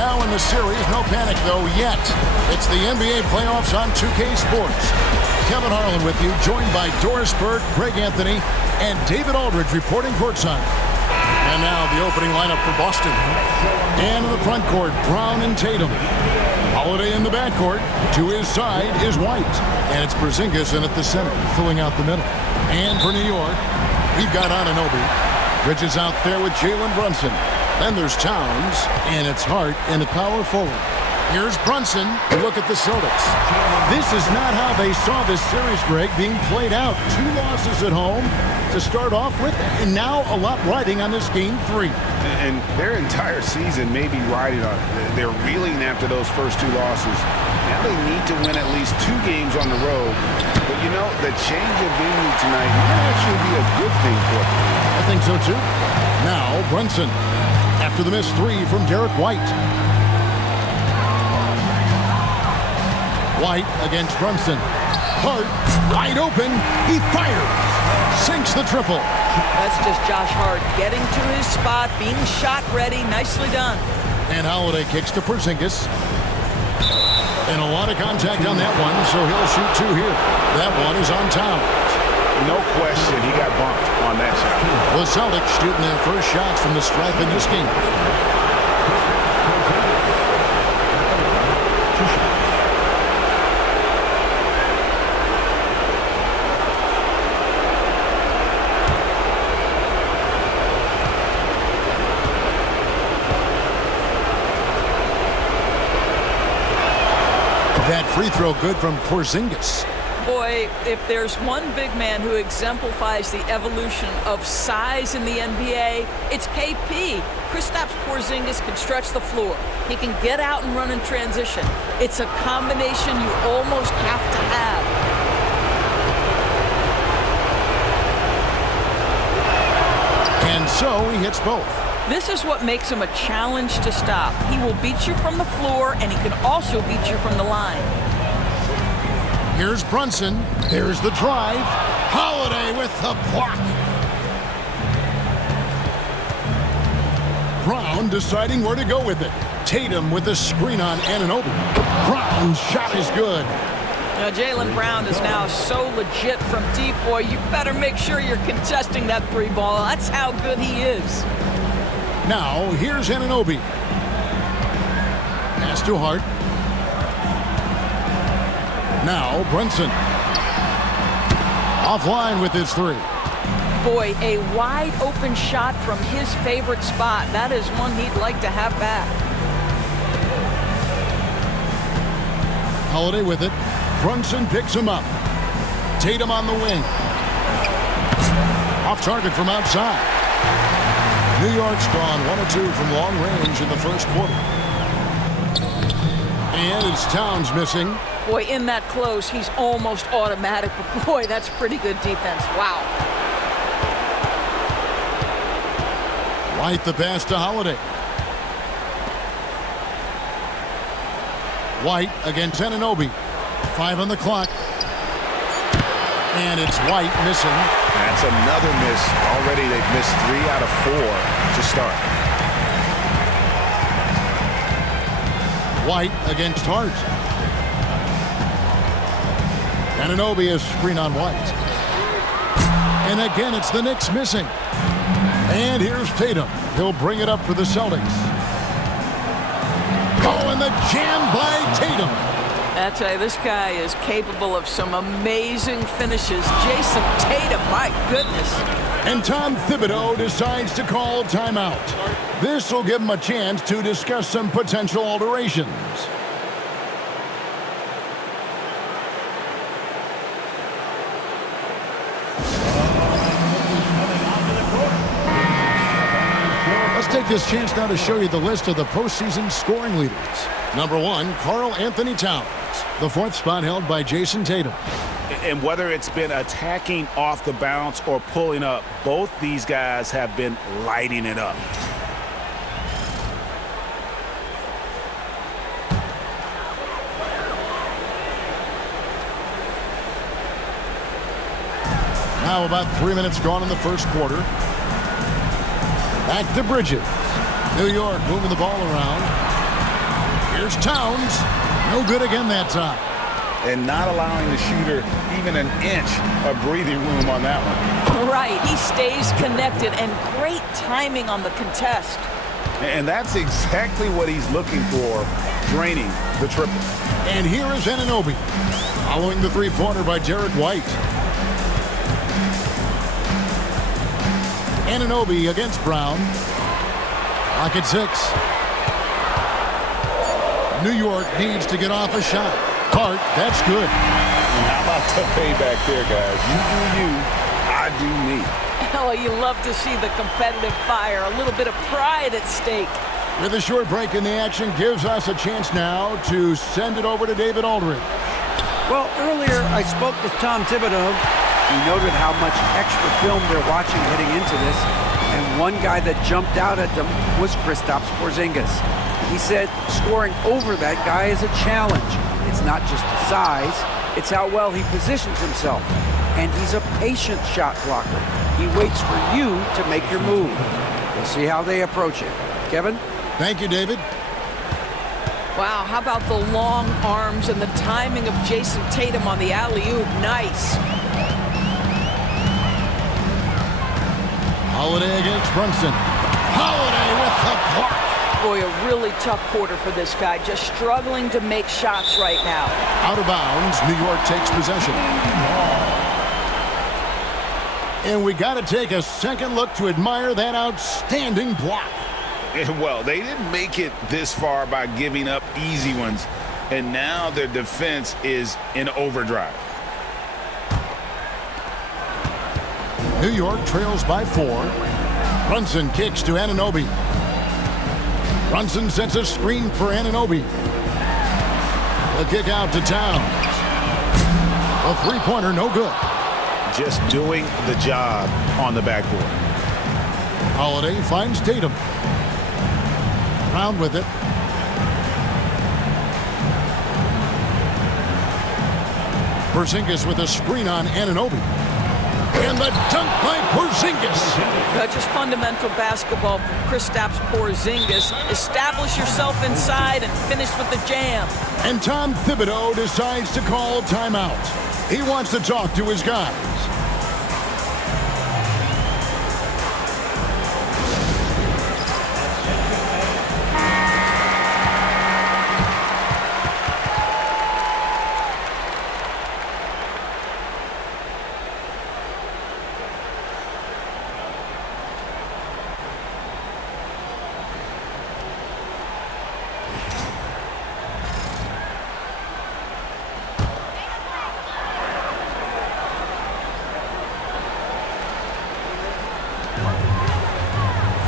now in the series. No panic, though, yet. It's the NBA playoffs on 2K Sports. Kevin Harlan with you, joined by Doris Burke, Greg Anthony, and David Aldridge reporting courtside. And now the opening lineup for Boston. And in the front court, Brown and Tatum. Holiday in the backcourt. To his side is White. And it's Porzingis in at the center, filling out the middle. And for New York, we've got Anunoby. Bridges out there with Jalen Brunson. Then there's Towns, and it's Hart in the power forward. Here's Brunson. Look at the Celtics. This is not how they saw this series, Greg, being played out. 2 losses at home to start off with, and now a lot riding on this game 3. And their entire season may be riding on it. They're reeling after those first 2 losses. Now they need to win at least 2 games on the road. But, you know, the change of venue tonight might actually be a good thing for them. I think so, too. Now, Brunson. After the missed 3 from Derek White. White against Brunson. Hart, wide open. He fires. Sinks the triple. That's just Josh Hart getting to his spot, being shot ready. Nicely done. And Holiday kicks to Porzingis. And a lot of contact on that one, so he'll shoot 2 here. That one is on Towns. No question, he got bumped on that shot. The Celtics shooting their first shots from the stripe in this game. That free throw good from Porzingis. Boy, if there's one big man who exemplifies the evolution of size in the NBA, it's KP. Kristaps Porzingis can stretch the floor. He can get out and run in transition. It's a combination you almost have to have. And so he hits both. This is what makes him a challenge to stop. He will beat you from the floor, and he can also beat you from the line. Here's Brunson. There's the drive. Holiday with the block. Brown deciding where to go with it. Tatum with the screen on Anunoby. Brown's shot is good. Now, Jaylen Brown is now so legit from deep. Boy, you better make sure you're contesting that 3 ball. That's how good he is. Now, here's Anunoby. Pass to Hart. Now, Brunson. Offline with his 3. Boy, a wide open shot from his favorite spot. That is one he'd like to have back. Holiday with it. Brunson picks him up. Tatum on the wing. Off target from outside. New York's gone 1 of 2 from long range in the first quarter. And it's Towns missing. Boy, in that close, he's almost automatic. But boy, that's pretty good defense. Wow. White the pass to Holiday. White against Anunoby. 5 on the clock. And it's White missing. That's another miss. Already they've missed 3 out of 4 to start. White against Hart. Anunoby is screen on White. And again, it's the Knicks missing. And here's Tatum. He'll bring it up for the Celtics. Oh, and the jam by Tatum. I tell you, this guy is capable of some amazing finishes. Jason Tatum, my goodness. And Tom Thibodeau decides to call timeout. This will give him a chance to discuss some potential alterations. Let's take this chance now to show you the list of the postseason scoring leaders. Number 1, Karl Anthony Towns. The 4th spot held by Jason Tatum. And whether it's been attacking off the bounce or pulling up, both these guys have been lighting it up. Now about 3 minutes gone in the first quarter. Back to Bridges. New York moving the ball around. Here's Towns. No good again that time. And not allowing the shooter even an inch of breathing room on that one. Right, he stays connected, and great timing on the contest. And that's exactly what he's looking for, draining the triple. And here is Anunoby, following the three-pointer by Derek White. Anunoby against Brown. Lock at 6. New York needs to get off a shot. Hart, that's good. And how about the payback there, guys? You do you, I do me. Oh, you love to see the competitive fire, a little bit of pride at stake. With a short break in the action, gives us a chance now to send it over to David Aldridge. Well, earlier I spoke with Tom Thibodeau. He noted how much extra film they're watching heading into this, and one guy that jumped out at them was Kristaps Porzingis. He said scoring over that guy is a challenge. It's not just the size, it's how well he positions himself. And he's a patient shot blocker. He waits for you to make your move. We'll see how they approach it. Kevin? Thank you, David. Wow, how about the long arms and the timing of Jason Tatum on the alley-oop? Nice. Holiday against Brunson. Holiday with the block. Boy, a really tough quarter for this guy, just struggling to make shots right now. Out of bounds, New York takes possession. And we got to take a second look to admire that outstanding block. Well, they didn't make it this far by giving up easy ones, and now their defense is in overdrive. New York trails by 4. Brunson kicks to Anunoby. Brunson sets a screen for Anunoby. The kick out to Towns. A three-pointer, no good. Just doing the job on the backboard. Holiday finds Tatum. Brown with it. Porzingis with a screen on Anunoby. And the dunk by Porzingis. Just fundamental basketball from Kristaps Porzingis. Establish yourself inside and finish with the jam. And Tom Thibodeau decides to call timeout. He wants to talk to his guys.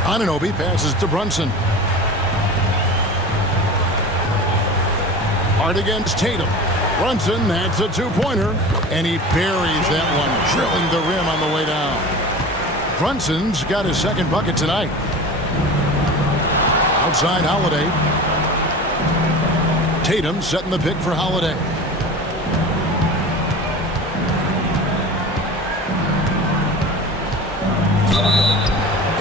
Anunoby passes to Brunson. Hard against Tatum. Brunson adds a two-pointer, and he buries that one, drilling the rim on the way down. Brunson's got his second bucket tonight. Outside Holiday. Tatum setting the pick for Holiday.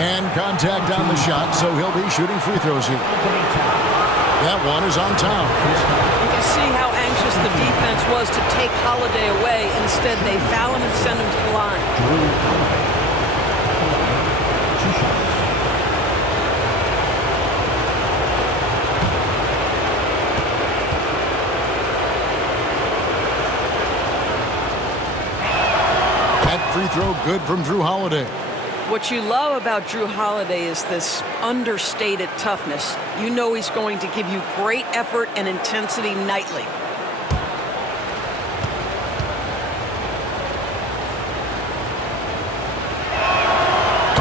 And contact on the shot, so he'll be shooting free throws here. That one is on Towns. You can see how anxious the defense was to take Holiday away. Instead, they foul him and send him to the line. That free throw good from Drew Holiday. What you love about Drew Holiday is this understated toughness. You know he's going to give you great effort and intensity nightly.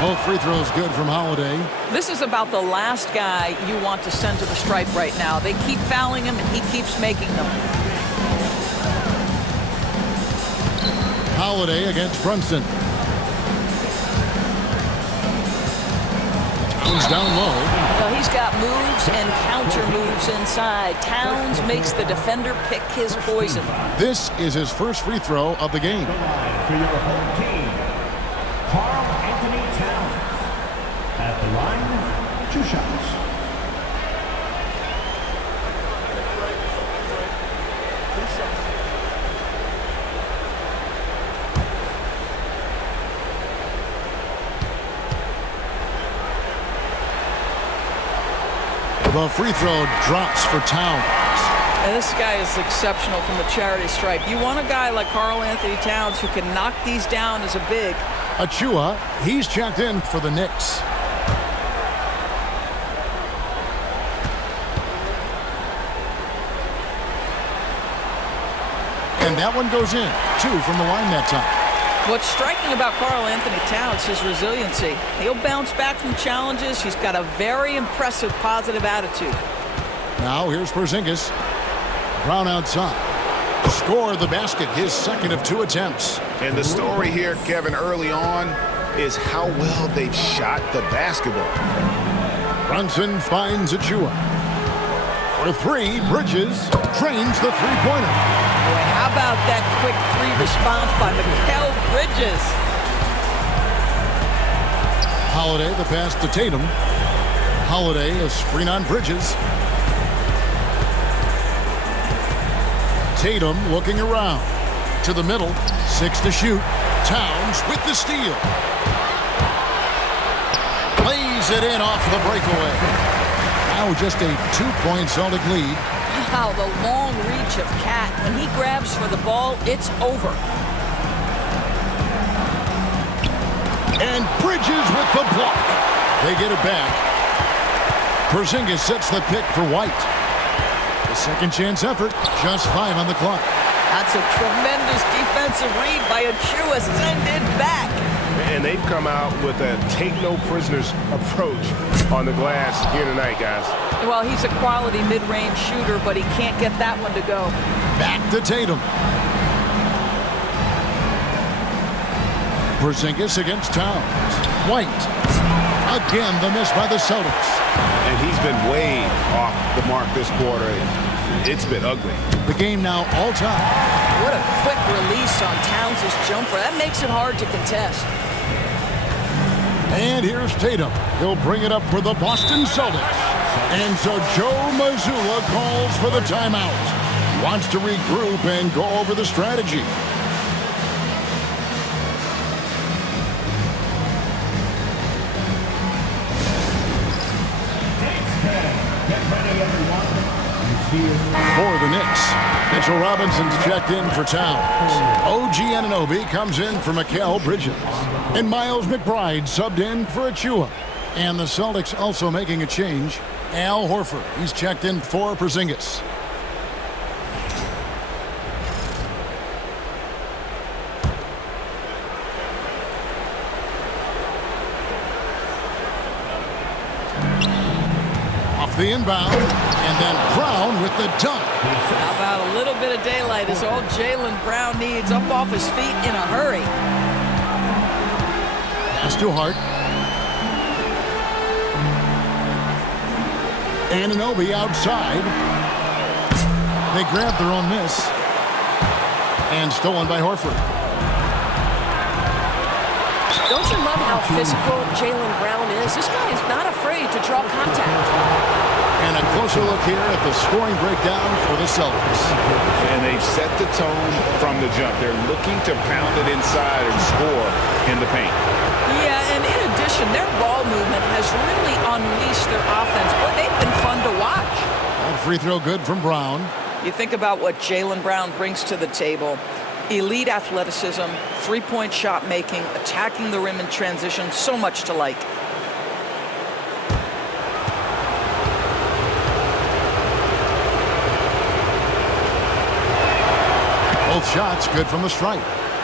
Both free throws good from Holiday. This is about the last guy you want to send to the stripe right now. They keep fouling him, and he keeps making them. Holiday against Brunson. Towns down low. Well, he's got moves and counter moves inside. Towns makes the defender pick his poison. This is his first free throw of the game. For your home team, Carl Anthony Towns. At the line, 2 shots. The free throw drops for Towns. And this guy is exceptional from the charity stripe. You want a guy like Karl Anthony Towns who can knock these down as a big. Achua, he's checked in for the Knicks. And that one goes in. 2 from the line that time. What's striking about Karl Anthony Towns is his resiliency. He'll bounce back from challenges. He's got a very impressive positive attitude. Now here's Porzingis. Brown outside. Score the basket, his second of 2 attempts. And the story here, Kevin, early on is how well they've shot the basketball. Brunson finds Achua. For 3, Bridges trains the three-pointer. Boy, how about that quick 3 response by Mikal Bridges? Holiday, the pass to Tatum. Holiday, a screen on Bridges. Tatum looking around. To the middle. 6 to shoot. Towns with the steal. Plays it in off the breakaway. Now just a 2-point Celtic lead. Wow, the long reach of Cat. When he grabs for the ball, it's over. And Bridges with the block. They get it back. Porzingis sets the pick for White. The second chance effort, just 5 on the clock. That's a tremendous defensive read by Achua. Send it back. And they've come out with a take-no-prisoners approach on the glass here tonight, guys. Well, he's a quality mid-range shooter, but he can't get that one to go. Back to Tatum. Porzingis against Towns. White. Again, the miss by the Celtics. And he's been way off the mark this quarter. It's been ugly. The game now all time. What a quick release on Towns' jumper. That makes it hard to contest. And here's Tatum. He'll bring it up for the Boston Celtics. And so Joe Mazzulla calls for the timeout. Wants to regroup and go over the strategy. For the Knicks, Mitchell Robinson's checked in for Towns. OG Anunoby comes in for Mikal Bridges. And Miles McBride subbed in for Achua. And the Celtics also making a change. Al Horford, he's checked in for Porzingis. Off the inbound, and then Brown with the dunk. How about a little bit of daylight is all Jaylen Brown needs. Up off his feet in a hurry. Pass to Hart. Anunoby outside. They grab their own miss. And stolen by Horford. Don't you love how physical Jaylen Brown is? This guy is not afraid to draw contact. And a closer look here at the scoring breakdown for the Celtics. And they've set the tone from the jump. They're looking to pound it inside and score in the paint. Yeah, and in addition, their ball movement has really unleashed their offense. Boy, they've been fun to watch. That free throw good from Brown. You think about what Jaylen Brown brings to the table. Elite athleticism, three-point shot making, attacking the rim in transition, so much to like. Both shots good from the stripe.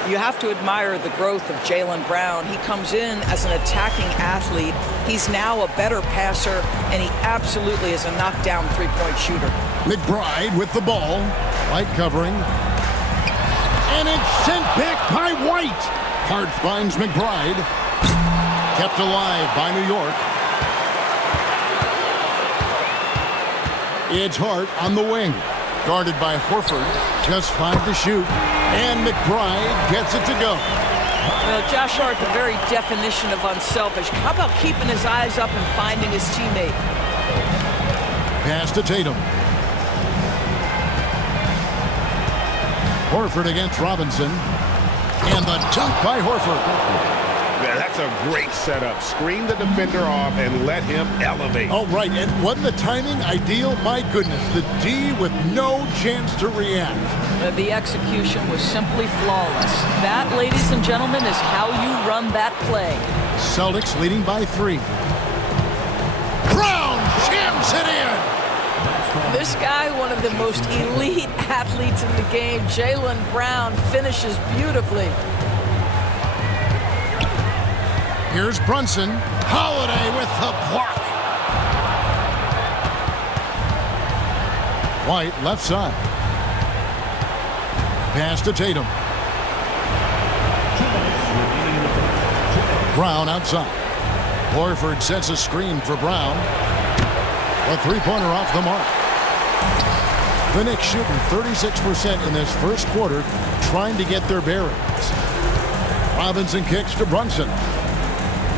You have to admire the growth of Jaylen Brown. He comes in as an attacking athlete. He's now a better passer, and he absolutely is a knockdown three-point shooter. McBride with the ball. White covering. And it's sent back by White. Hart finds McBride. Kept alive by New York. It's Hart on the wing. Guarded by Horford. Just 5 to shoot. And McBride gets it to go. Well, Josh Hart, the very definition of unselfish. How about keeping his eyes up and finding his teammate? Pass to Tatum. Horford against Robinson. And the dunk by Horford. Yeah, that's That's a great setup. Screen the defender off and let him elevate. Oh, right. And wasn't the timing ideal? My goodness, the D with no chance to react. The execution was simply flawless. That, ladies and gentlemen, is how you run that play. Celtics leading by 3. Brown jams it in. This guy, one of the most elite athletes in the game, Jaylen Brown, finishes beautifully. Here's Brunson. Holiday with the block. White left side. Pass to Tatum. Brown outside. Horford sets a screen for Brown. A three-pointer off the mark. The Knicks shooting 36% in this first quarter, trying to get their bearings. Robinson kicks to Brunson.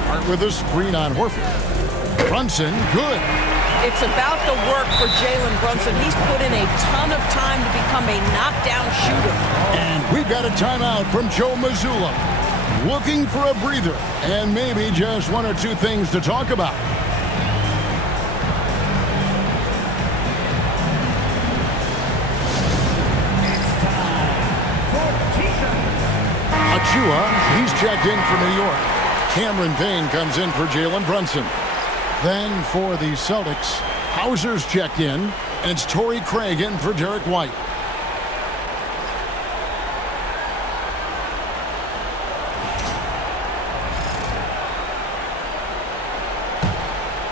Hart with a screen on Horford. Brunson, good. It's about the work for Jalen Brunson. He's put in a ton of time to become a knockdown shooter. And we've got a timeout from Joe Mazzulla. Looking for a breather and maybe just one or two things to talk about. Achua, he's checked in for New York. Cameron Payne comes in for Jalen Brunson. Then for the Celtics, Hauser's checked in, and it's Torrey Craig in for Derek White.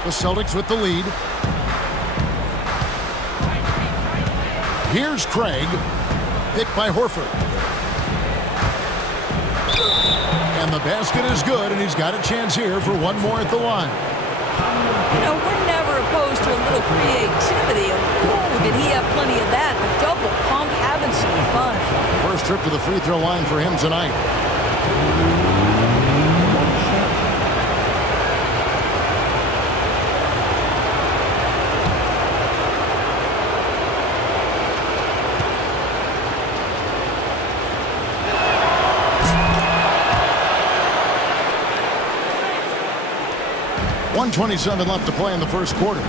The Celtics with the lead. Here's Craig, picked by Horford. And the basket is good, and he's got a chance here for one more at the line. You know, we're never opposed to a little creativity. Oh, did he have plenty of that? The double pump, having some fun. First trip to the free throw line for him tonight. .127 left to play in the first quarter.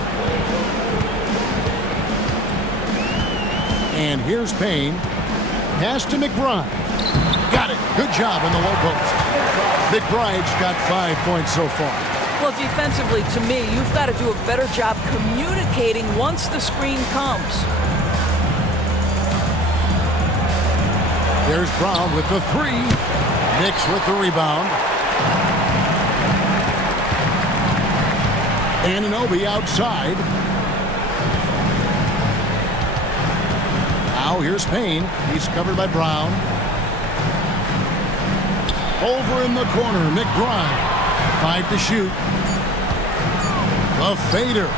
And here's Payne. Pass to McBride. Got it. Good job in the low post. McBride's got 5 points so far. Well, defensively, to me, you've got to do a better job communicating once the screen comes. There's Brown with the three. Knicks with the rebound. Anunoby outside. Now here's Payne. He's covered by Brown. Over in the corner, McBride. 5 to shoot. The fader.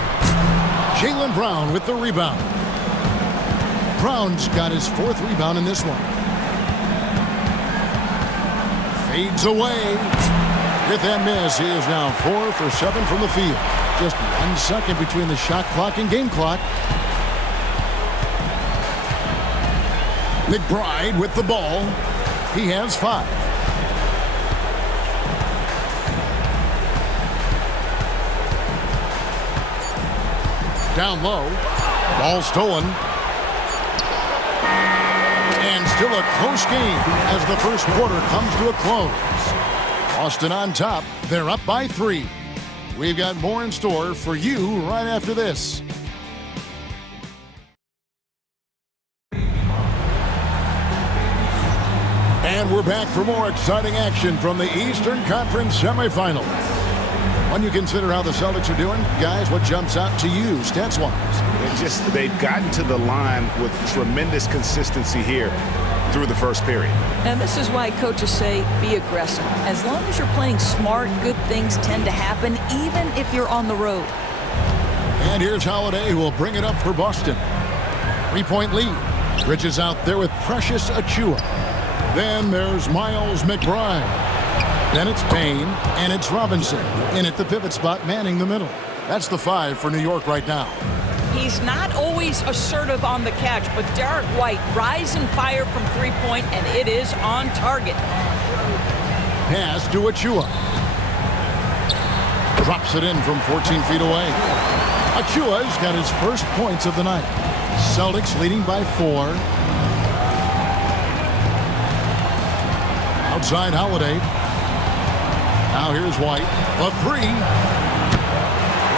Jaylen Brown with the rebound. Brown's got his 4th rebound in this one. Fades away. With that miss, he is now 4 for 7 from the field. Just 1 second between the shot clock and game clock. McBride with the ball. He has 5. Down low. Ball stolen. And still a close game as the first quarter comes to a close. Boston on top. They're up by 3. We've got more in store for you right after this. And we're back for more exciting action from the Eastern Conference semifinals. When you consider how the Celtics are doing, guys, what jumps out to you stats-wise? They've gotten to the line with tremendous consistency here through the first period. And this is why coaches say be aggressive. As long as you're playing smart, good things tend to happen, even if you're on the road. And here's Holiday, who will bring it up for Boston. 3-point lead. Bridges out there with Precious Achua. Then there's Miles McBride. Then it's Payne, and it's Robinson in at the pivot spot, manning the middle. That's the 5 for New York right now. He's not always assertive on the catch, but Derek White rise and fire from 3-point, and it is on target. Pass to Achua. Drops it in from 14 feet away. Achua's got his first points of the night. Celtics leading by 4. Outside Holiday. Now here's White. The 3.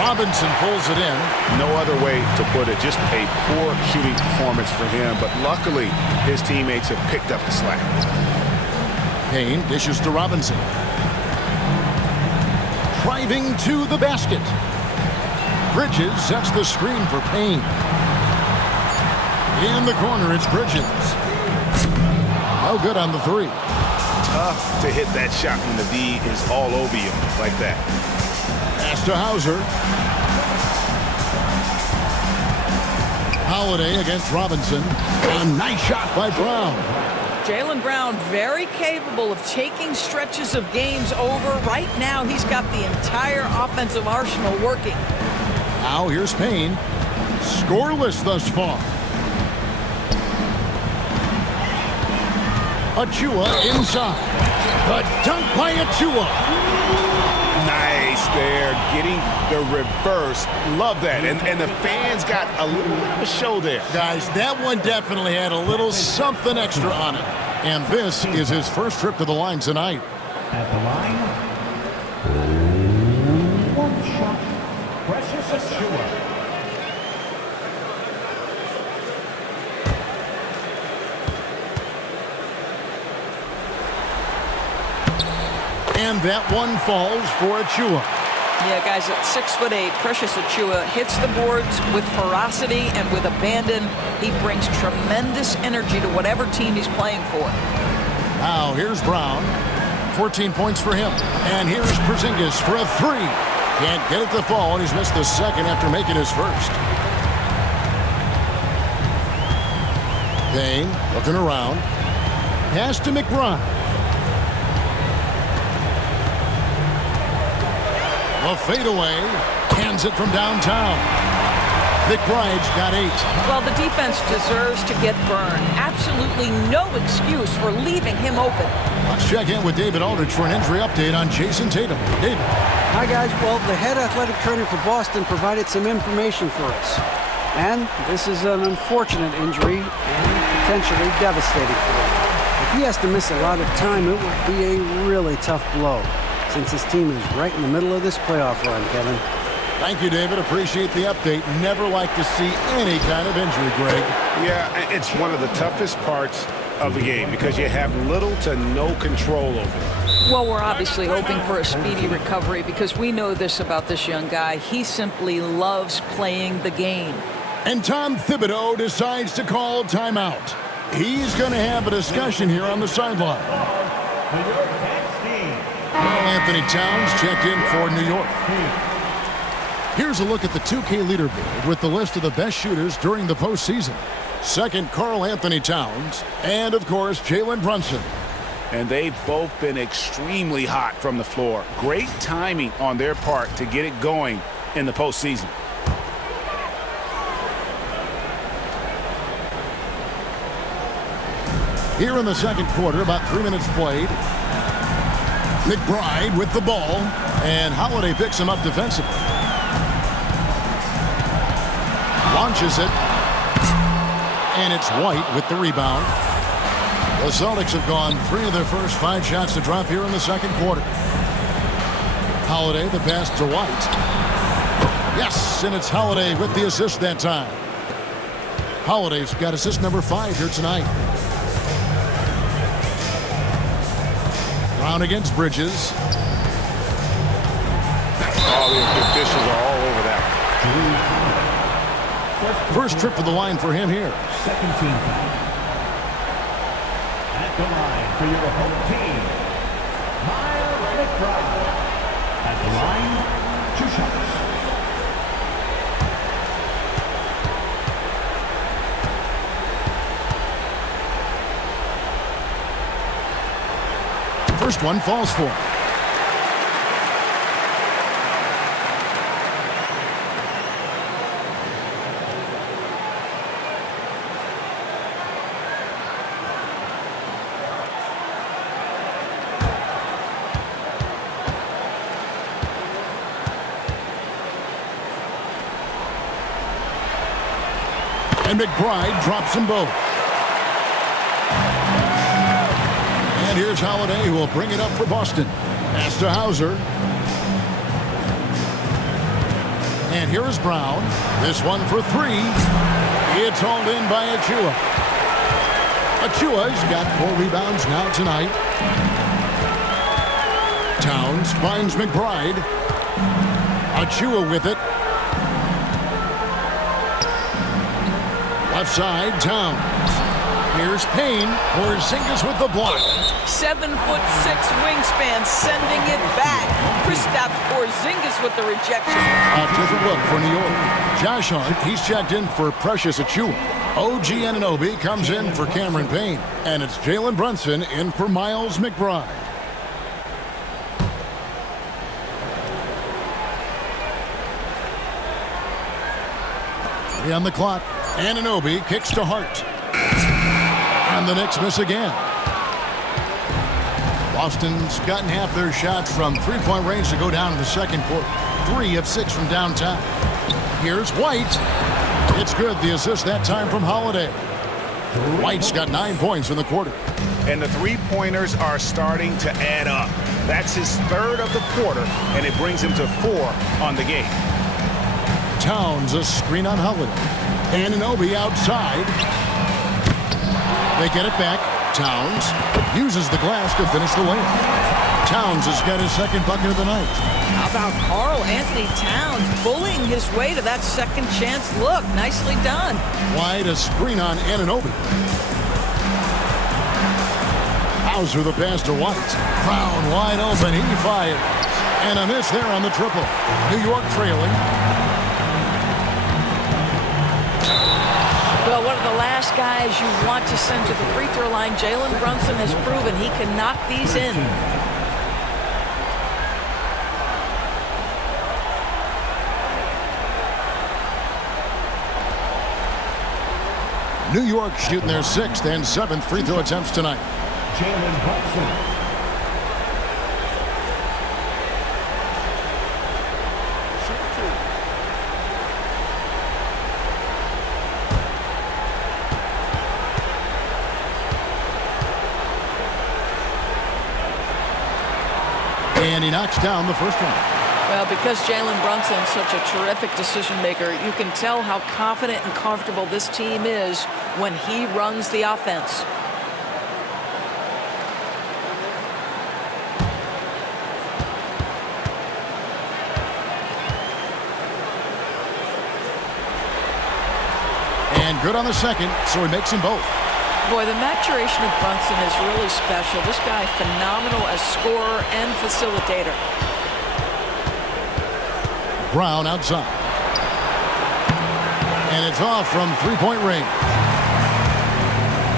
Robinson pulls it in. No other way to put it. Just a poor shooting performance for him. But luckily, his teammates have picked up the slack. Payne dishes to Robinson. Driving to the basket. Bridges sets the screen for Payne. In the corner, it's Bridges. No good on the 3. Tough to hit that shot when the D is all over you like that. Pass to Hauser. Holiday against Robinson. A nice shot by Brown. Jaylen Brown very capable of taking stretches of games over. Right now, he's got the entire offensive arsenal working. Now here's Payne. Scoreless thus far. Achua inside. The dunk by Achua. Nice there, getting the reverse. Love that. And the fans got a little bit of a show there. Guys, that one definitely had a little something extra on it. And this is his first trip to the line tonight. At the line, 1 shot, Precious Achua. And that one falls for Achua. Yeah, guys, at 6'8", Precious Achua hits the boards with ferocity and with abandon. He brings tremendous energy to whatever team he's playing for. Now here's Brown. 14 points for him. And here's Porzingis for a 3. Can't get it to fall, and he's missed the second after making his first. Payne looking around. Pass to McBride. A fadeaway. Hands it from downtown. McBride's got 8. Well, the defense deserves to get burned. Absolutely no excuse for leaving him open. Let's check in with David Aldridge for an injury update on Jason Tatum. David. Hi, guys. Well, the head athletic trainer for Boston provided some information for us. And this is an unfortunate injury and potentially devastating for him. If he has to miss a lot of time, it would be a really tough blow, since his team is right in the middle of this playoff run, Kevin. Thank you, David. Appreciate the update. Never like to see any kind of injury, Greg. Yeah, it's one of the toughest parts of the game because you have little to no control over it. Well, we're obviously hoping for a speedy recovery because we know this about this young guy. He simply loves playing the game. And Tom Thibodeau decides to call timeout. He's going to have a discussion here on the sideline. Anthony Towns checked in for New York. Here's a look at the 2K leaderboard with the list of the best shooters during the postseason. Second, Karl Anthony Towns, and of course, Jalen Brunson. And they've both been extremely hot from the floor. Great timing on their part to get it going in the postseason. Here in the second quarter, about 3 minutes played. McBride with the ball, and Holiday picks him up defensively. Launches it, and it's White with the rebound. The Celtics have gone 3 of their first 5 shots to drop here in the second quarter. Holiday, the pass to White. Yes, and it's Holiday with the assist that time. Holiday's got assist number 5 here tonight. Brown against Bridges. All the officials are all over that. First trip to the line for him here. Second team foul. At the line for your home team, Miles McBride. At the line, 2 shots. First one falls for him. And McBride drops them both. And here's Holiday, who will bring it up for Boston. Pass to Hauser. And here is Brown. This one for three. It's hauled in by Achua. Achua's got 4 rebounds now tonight. Towns finds McBride. Achua with it. Left side, Towns. Here's Payne. Porzingis with the block. 7'6" wingspan, sending it back. Kristaps Porzingis with the rejection. A different look for New York. Josh Hart, he's checked in for Precious Achua. OG Anunoby comes in for Cameron Payne. And it's Jalen Brunson in for Miles McBride. On the clock, Anunoby kicks to Hart. And the Knicks miss again. Boston's gotten half their shots from three-point range to go down in the second quarter. 3 of 6 from downtown. Here's White. It's good. The assist that time from Holiday. White's got 9 points in the quarter. And the three-pointers are starting to add up. That's his 3rd of the quarter, and it brings him to 4 on the game. Towns, a screen on Holiday. Anunoby outside. They get it back. Towns uses the glass to finish the layup. Towns has got his 2nd bucket of the night. How about Karl Anthony Towns bullying his way to that second chance look? Nicely done. Wide, a screen on Anunoby. Hauser the pass to White. Brown wide open. He fires. And a miss there on the triple. New York trailing. Well, one of the last guys you want to send to the free throw line, Jalen Brunson has proven he can knock these in. New York shooting their 6th and 7th free throw attempts tonight. Jalen Brunson. And he knocks down the first one. Well, because Jalen Brunson is such a terrific decision maker, you can tell how confident and comfortable this team is when he runs the offense. And good on the second, so he makes them both. Boy, the maturation of Brunson is really special. This guy, phenomenal as scorer and facilitator. Brown outside. And it's off from three-point range.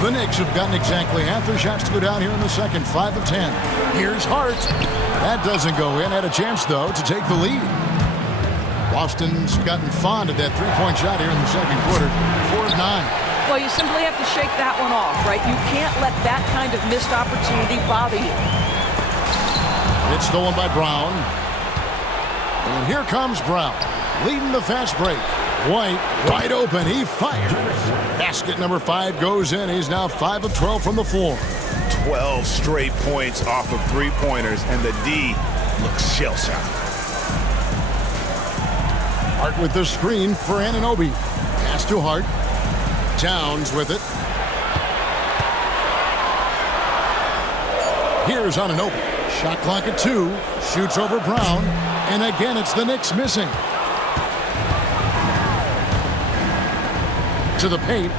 The Knicks have gotten exactly half their shots to go down here in the second. 5 of 10. Here's Hart. That doesn't go in. Had a chance, though, to take the lead. Boston's gotten fond of that three-point shot here in the second quarter. 4 of 9. Well, you simply have to shake that one off, right? You can't let that kind of missed opportunity bother you. It's stolen by Brown. And here comes Brown, leading the fast break. White, wide open. He fires. Basket number 5 goes in. He's now 5 of 12 from the floor. 12 straight points off of three-pointers, and the D looks shell-shocked. Hart with the screen for Anunoby. Pass to Hart. Towns with it. Here's Anunoby. Shot clock at 2. Shoots over Brown. And again, it's the Knicks missing. To the paint.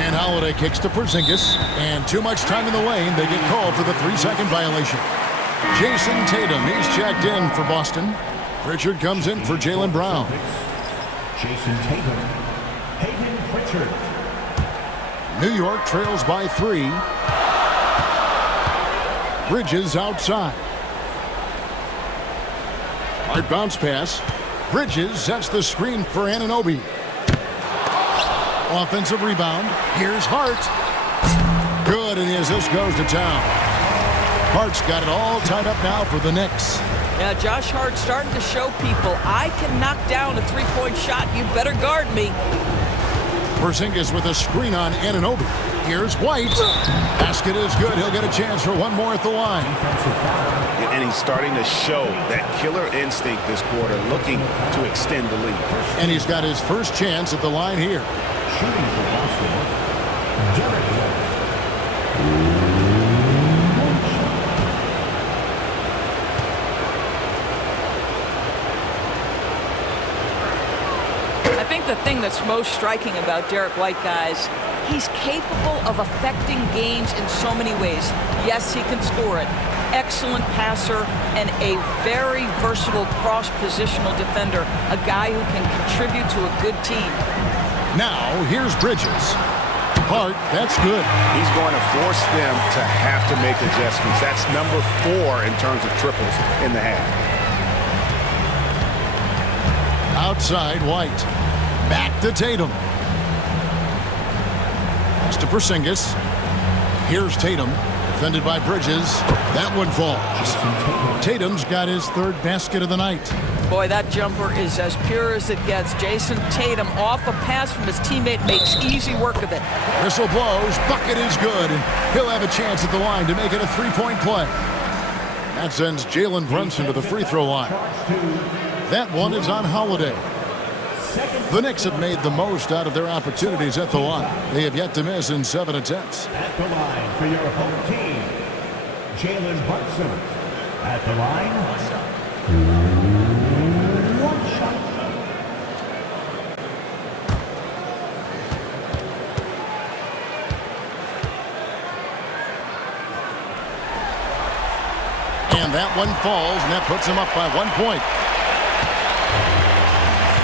And Holiday kicks to Porzingis. And too much time in the lane. They get called for the 3-second violation. Jason Tatum, he's checked in for Boston. Pritchard comes in for Jaylen Brown. Jason Tatum. Hayden Pritchard. New York trails by 3. Bridges outside. Hard bounce pass. Bridges sets the screen for Anunoby. Offensive rebound. Here's Hart. Good, and the assist goes to Town. Hart's got it all tied up now for the Knicks. Now, Josh Hart starting to show people, I can knock down a three-point shot. You better guard me. Porzingis with a screen on Anunoby. Here's White. Basket is good. He'll get a chance for one more at the line. And he's starting to show that killer instinct this quarter, looking to extend the lead. And he's got his first chance at the line here. Shooting for Boston, Derek White. I think the thing that's most striking about Derek White, guys, he's capable of affecting games in so many ways. Yes, he can score it. Excellent passer and a very versatile cross-positional defender, a guy who can contribute to a good team. Now, here's Bridges. Hart, that's good. He's going to force them to have to make adjustments. That's number 4 in terms of triples in the half. Outside, White. Back to Tatum. Pass to Porzingis. Here's Tatum. Defended by Bridges. That one falls. Tatum's got his third basket of the night. Boy, that jumper is as pure as it gets. Jason Tatum, off a pass from his teammate, makes easy work of it. Whistle blows. Bucket is good. And he'll have a chance at the line to make it a three-point play. That sends Jalen Brunson to the free throw line. That one is on Holiday. The Knicks have made the most out of their opportunities at the line. They have yet to miss in 7 attempts. At the line for your home team, Jalen Brunson. At the line, one shot. And that one falls, and that puts them up by 1 point.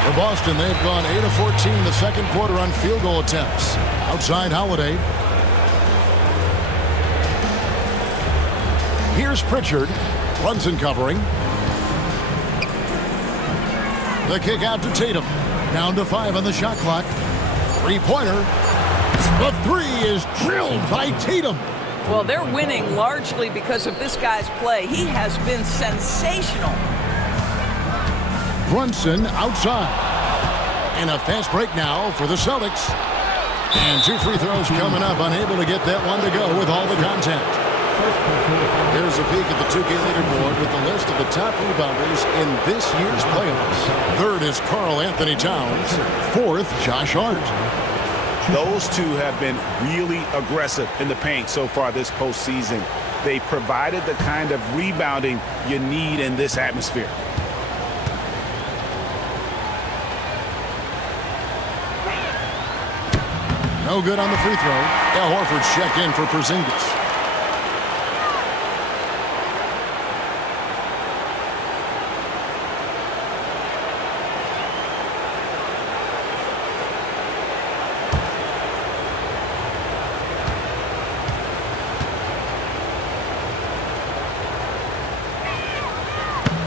For Boston, they've gone 8 of 14 in the second quarter on field goal attempts. Outside Holiday. Here's Pritchard. Brunson covering. The kick out to Tatum. Down to 5 on the shot clock. Three-pointer. The three is drilled by Tatum. Well, they're winning largely because of this guy's play. He has been sensational. Brunson outside. And a fast break now for the Celtics. And 2 free throws coming up. Unable to get that one to go with all the contact. Here's a peek at the 2K leaderboard with the list of the top rebounders in this year's playoffs. Third is Karl Anthony Towns. Fourth, Josh Hart. Those two have been really aggressive in the paint so far this postseason. They've provided the kind of rebounding you need in this atmosphere. No good on the free throw. Al Horford's checked in for Porzingis.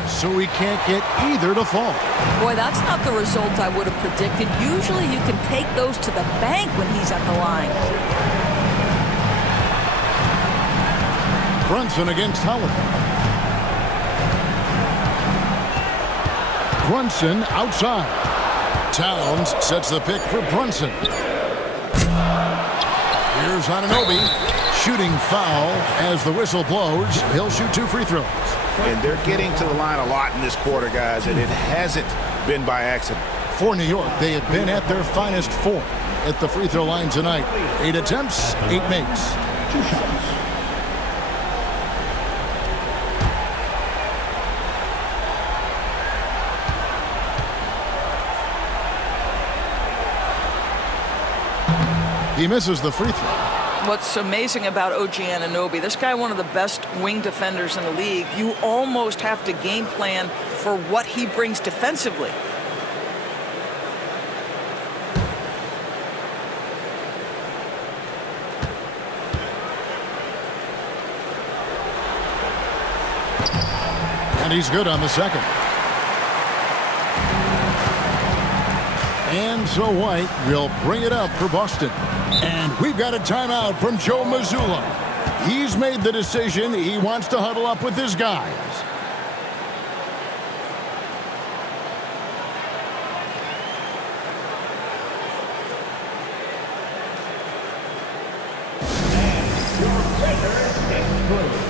So he can't get either to fall. Boy, that's not the result I would have predicted. Usually you can take those to the bank when he's at the line. Brunson against Holiday. Brunson outside. Towns sets the pick for Brunson. Here's Anunoby. Shooting foul as the whistle blows. He'll shoot 2 free throws. And they're getting to the line a lot in this quarter, guys, and it hasn't been by accident. For New York, they have been at their finest form at the free throw line tonight. 8 attempts, 8 makes. 2 shots. He misses the free throw. What's amazing about OG Anunoby, this guy one of the best wing defenders in the league. You almost have to game plan for what he brings defensively. And he's good on the second. And so White will bring it up for Boston. And we've got a timeout from Joe Mazzulla. He's made the decision. He wants to huddle up with his guys. please.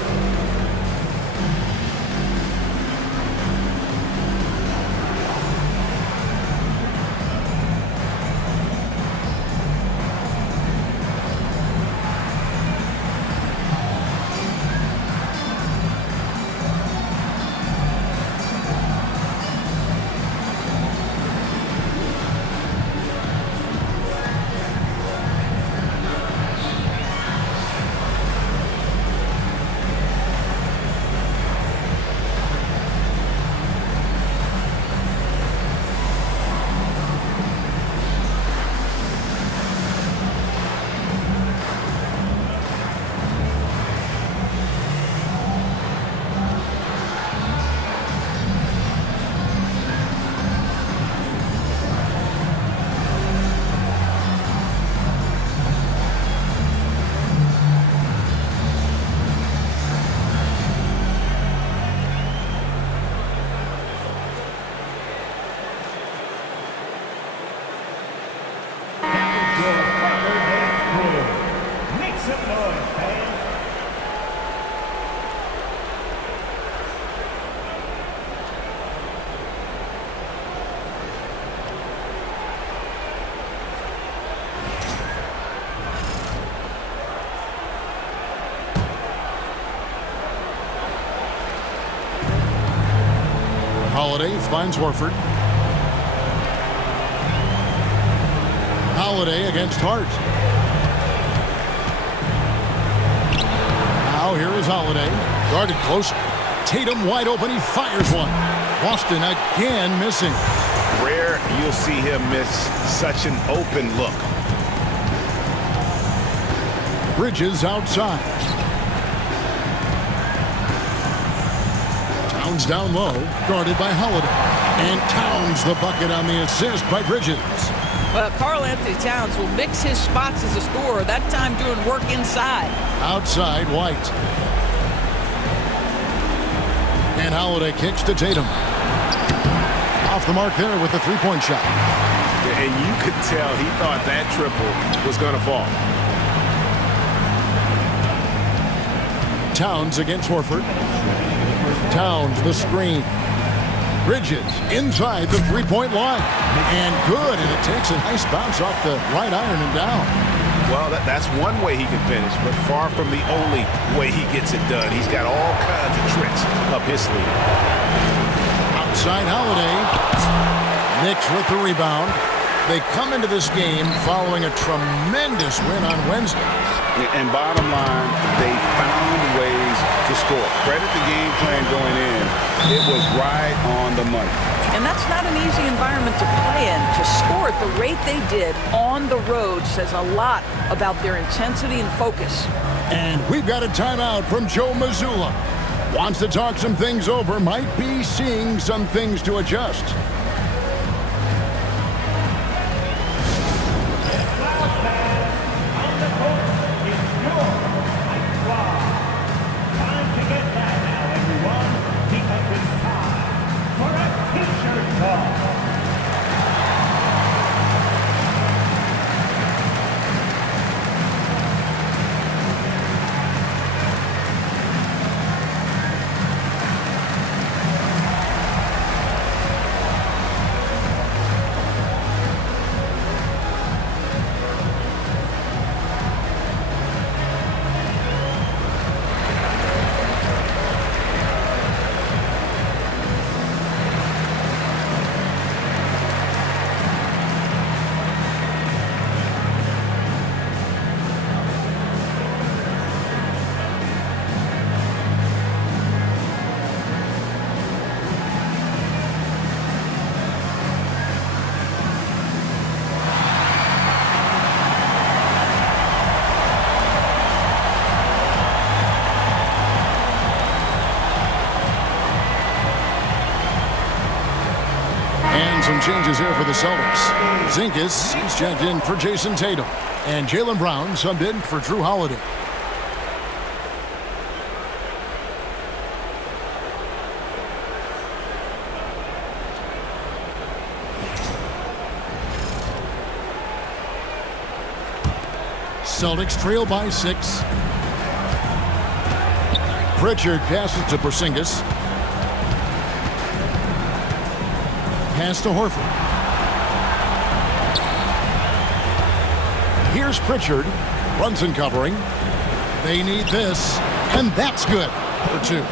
Make some noise, fans. Holiday finds Horford. Holiday against Hart. Now here is Holiday. Guarded close. Tatum wide open. He fires one. Boston again missing. Rare you'll see him miss such an open look. Bridges outside. Towns down low. Guarded by Holiday. And Towns the bucket on the assist by Bridges. Well, Karl-Anthony Towns will mix his spots as a scorer, that time doing work inside. Outside, White. And Holiday kicks to Tatum. Off the mark there with the three-point shot. And you could tell he thought that triple was going to fall. Towns against Horford. Towns the screen. Bridges inside the three-point line. And good, and it takes a nice bounce off the right iron and down. Well, that's one way he can finish, but far from the only way he gets it done. He's got all kinds of tricks up his sleeve. Outside Holiday. Knicks with the rebound. They come into this game following a tremendous win on Wednesday. And bottom line, they found ways to score. Credit the game plan going in. It was right on the money. And that's not an easy environment to play in. To score at the rate they did on the road says a lot about their intensity and focus. And we've got a timeout from Joe Mazzulla. Wants to talk some things over, might be seeing some things to adjust. Some changes here for the Celtics. Zinkas, he's checked in for Jason Tatum. And Jaylen Brown subbed in for Drew Holiday. Celtics trail by 6. Pritchard passes to Porzingis. Pass to Horford. Here's Pritchard. Brunson covering. They need this, and that's good for 2.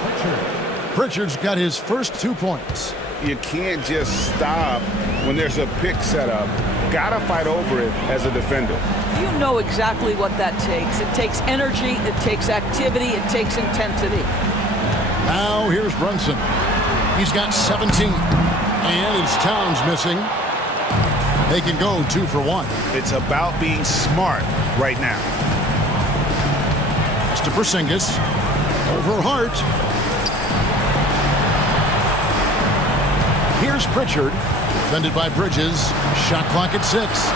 Pritchard's got his first 2 points. You can't just stop when there's a pick set up. Gotta fight over it as a defender. You know exactly what that takes. It takes energy, it takes activity, it takes intensity. Now here's Brunson. He's got 17. And it's Towns missing. They can go 2 for 1. It's about being smart right now. Pass to Porzingis. Over Hart. Here's Pritchard. Defended by Bridges. Shot clock at 6.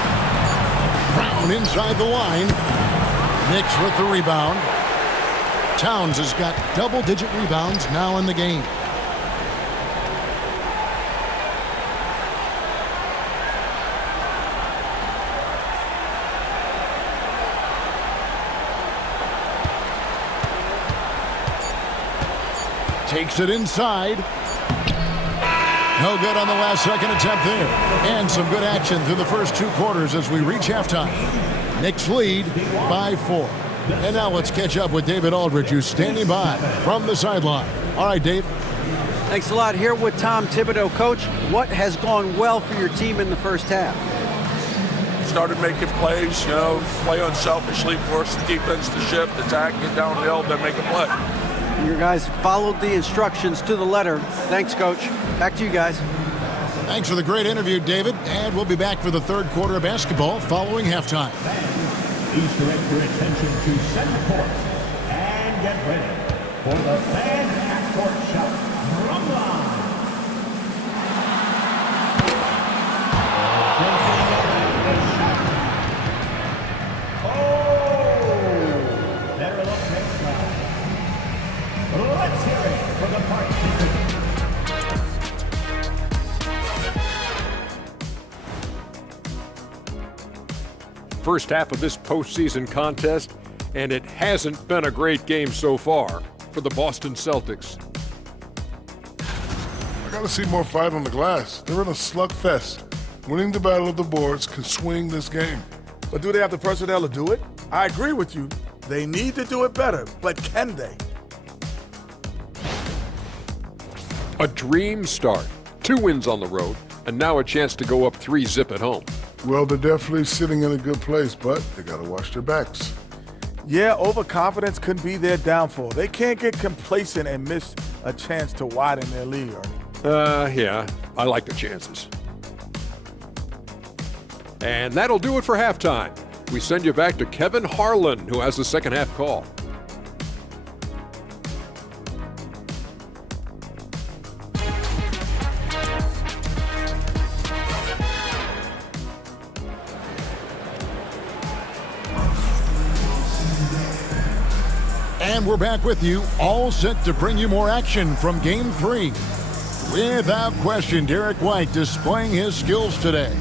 Brown inside the line. Knicks with the rebound. Towns has got double-digit rebounds now in the game. Takes it inside. No good on the last second attempt there. And some good action through the first 2 quarters as we reach halftime. Knicks lead by 4. And now let's catch up with David Aldridge, who's standing by from the sideline. All right, Dave. Thanks a lot. Here with Tom Thibodeau. Coach, what has gone well for your team in the first half? Started making plays, play unselfishly, force the defense to shift, attack, get downhill, then make a play. Your guys followed the instructions to the letter. Thanks, Coach. Back to you guys. Thanks for the great interview, David. And we'll be back for the 3rd quarter of basketball following halftime. Please direct your attention to center court and get ready for the fan half-court shot from the line. Better look next round. Let's hear it for the participants. First half of this postseason contest, and it hasn't been a great game so far for the Boston Celtics. I gotta see more fight on the glass. They're in a slugfest. Winning the battle of the boards can swing this game. But do they have the personnel to do it? I agree with you. They need to do it better, but can they? A dream start. 2 wins on the road, and now a chance to go up 3-0 at home. Well, they're definitely sitting in a good place, but they gotta watch their backs. Yeah, overconfidence could be their downfall. They can't get complacent and miss a chance to widen their lead, Ernie. Yeah, I like the chances. And that'll do it for halftime. We send you back to Kevin Harlan, who has the second half call. And we're back with you, all set to bring you more action from Game 3. Without question, Derek White displaying his skills today.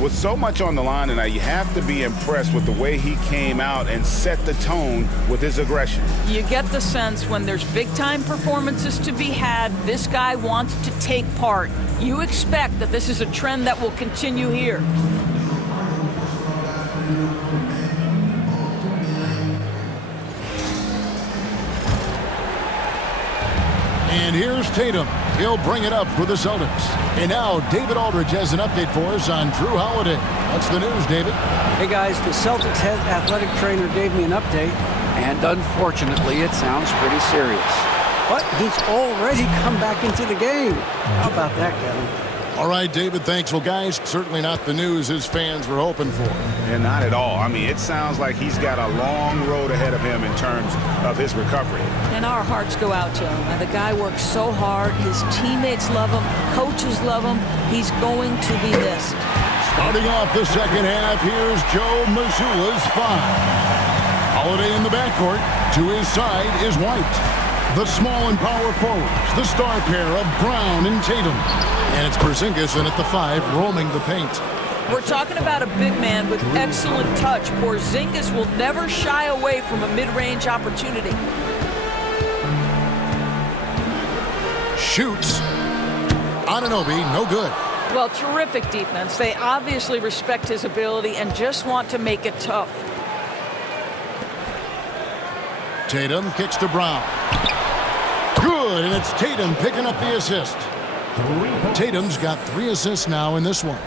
With so much on the line tonight, you have to be impressed with the way he came out and set the tone with his aggression. You get the sense when there's big-time performances to be had, this guy wants to take part. You expect that this is a trend that will continue here. And here's Tatum. He'll bring it up for the Celtics. And now David Aldridge has an update for us on Drew Holiday. What's the news, David? Hey guys, the Celtics head athletic trainer gave me an update, and unfortunately it sounds pretty serious. But he's already come back into the game. How about that, Kevin? All right, David, thanks. Well, guys, certainly not the news his fans were hoping for. And not at all. I mean, it sounds like he's got a long road ahead of him in terms of his recovery. And our hearts go out to him. And the guy works so hard. His teammates love him. Coaches love him. He's going to be missed. Starting off the second half, here's Joe Mazzulla's 5. Holiday in the backcourt. To his side is White. The small and power forwards, the star pair of Brown and Tatum. And it's Porzingis in at the 5, roaming the paint. We're talking about a big man with excellent touch. Porzingis will never shy away from a mid-range opportunity. shoots. Anunoby, no good. Well, terrific defense. They obviously respect his ability and just want to make it tough. Tatum kicks to Brown. Good, and it's Tatum picking up the assist. Tatum's got 3 assists now in this one.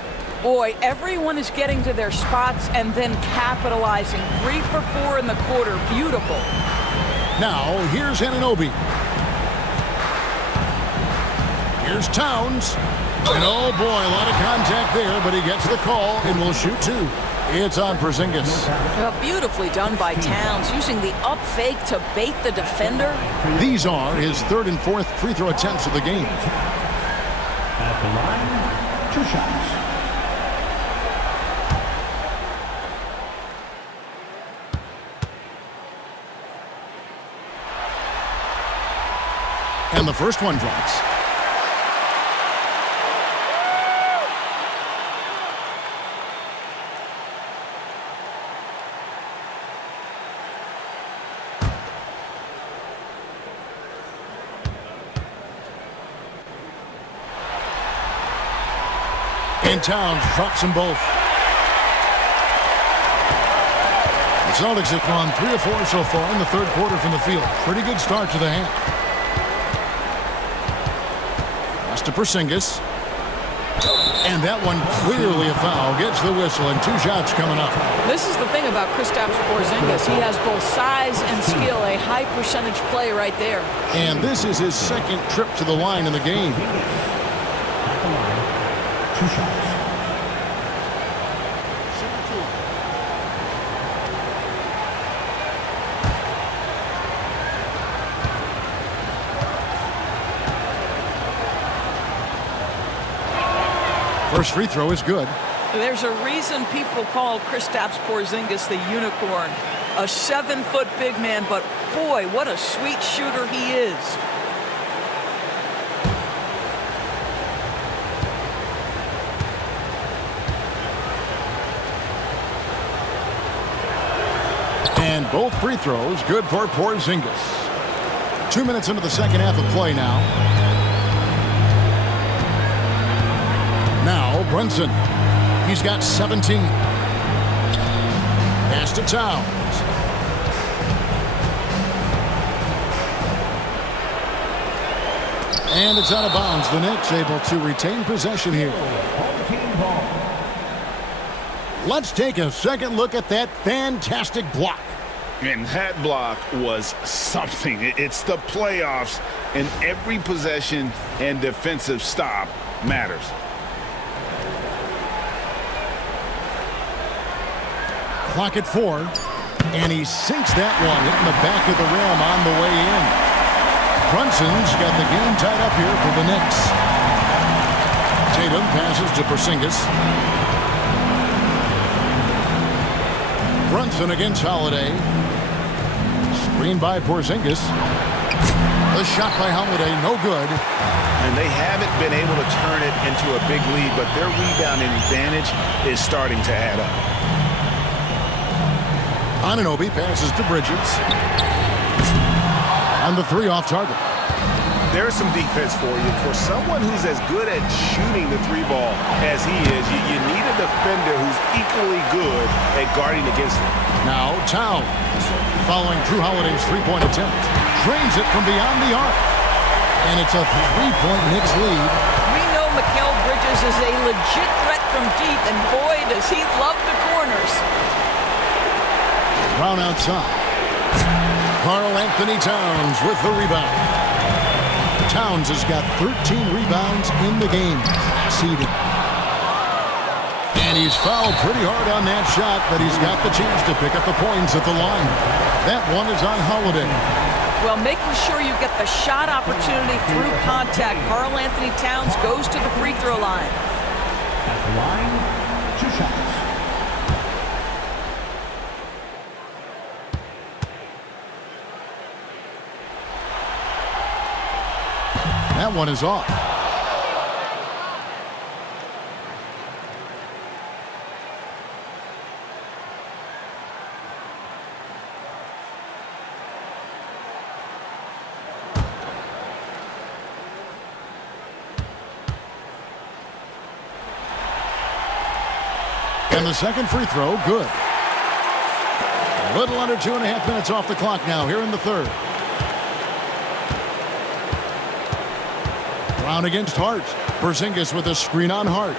Boy, everyone is getting to their spots and then capitalizing. 3 for 4 in the quarter. Beautiful. Now, here's Anunoby. Here's Towns. And oh boy, a lot of contact there, but he gets the call and will shoot 2. It's on Porzingis. Well, beautifully done by Towns, using the up fake to bait the defender. These are his 3rd and 4th free throw attempts of the game. At the line, 2 shots. And the first one drops. And Towns drops them both. The Celtics have gone 3 of 4 so far in the 3rd quarter from the field. Pretty good start to the half. Pass to Porzingis. And that one clearly a foul. Gets the whistle, and 2 shots coming up. This is the thing about Kristaps Porzingis. He has both size and skill, a high percentage play right there. And this is his 2nd trip to the line in the game. At the line, 2 shots. First free throw is good. There's a reason people call Kristaps Porzingis the unicorn. A 7-foot big man, but boy, what a sweet shooter he is. And both free throws good for Porzingis. 2 minutes into the 2nd half of play now. Now Brunson. He's got 17. Pass to Towns. And it's out of bounds. The Knicks able to retain possession here. Let's take a second look at that fantastic block. And that block was something. It's the playoffs, and every possession and defensive stop matters. Clock at 4, and he sinks that one, hitting the back of the rim on the way in. Brunson's got the game tied up here for the Knicks. Tatum passes to Porzingis. Brunson against Holiday. Screen by Porzingis. The shot by Holiday, no good. And they haven't been able to turn it into a big lead, but their rebounding advantage is starting to add up. Anunoby passes to Bridges. And the 3 off target. There's some defense for you. For someone who's as good at shooting the 3-ball as he is, you need a defender who's equally good at guarding against him. Now Towns, following Drew Holiday's 3-point attempt, drains it from beyond the arc. And it's a 3-point Knicks lead. We know Mikal Bridges is a legit threat from deep, and boy, does he love the corners. Brown outside. Karl Anthony Towns with the rebound. Towns has got 13 rebounds in the game. Seeded. And he's fouled pretty hard on that shot, but he's got the chance to pick up the points at the line. That one is on Holiday. Well, making sure you get the shot opportunity through contact. Karl Anthony Towns goes to the free throw line. At the line, 2 shots. That one is off. And the second free throw, good. A little under 2.5 minutes off the clock now here in the third. Brown against Hart. Porzingis with a screen on Hart.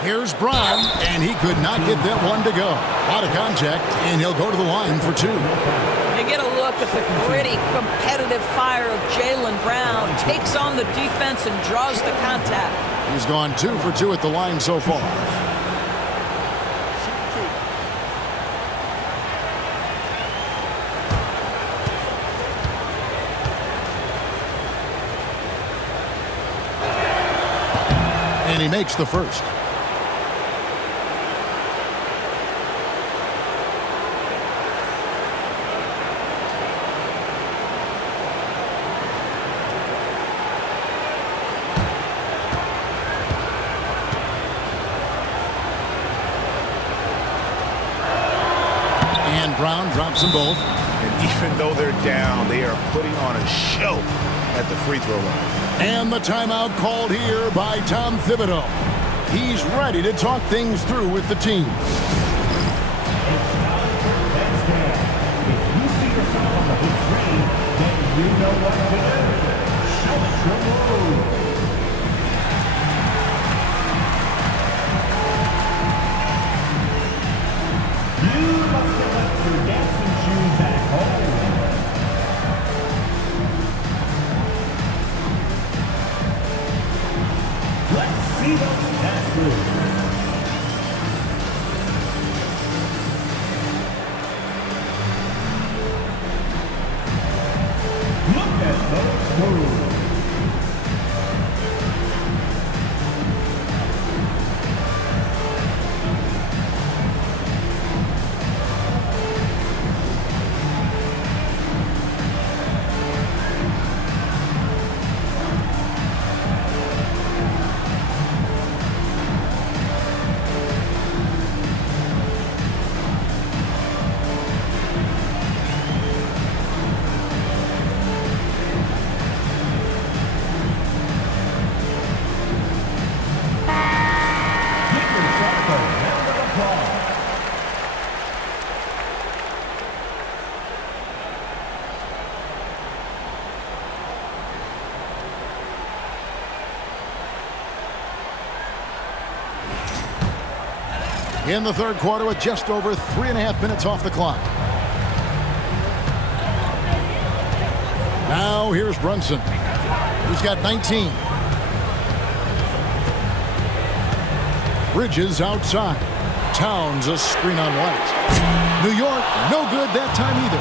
Here's Brown, and he could not get that one to go. A lot of contact, and he'll go to the line for two. You get a look at the gritty, competitive fire of Jaylen Brown. Takes on the defense and draws the contact. He's gone 2 for 2 at the line so far. And he makes the first. And Brown drops them both. And even though they're down, they are putting on a show at the free throw line. And the timeout called here by Tom Thibodeau. He's ready to talk things through with the team. It's time for Ben's Day. If you see yourself on the big screen, then you know what to do. Show us your move. You must have left your dancing shoes at home. Let's see those dance moves. Look at those moves. In the third quarter with just over 3.5 minutes off the clock. Now here's Brunson, who's got 19. Bridges outside. Towns a screen on White. New York, no good that time either.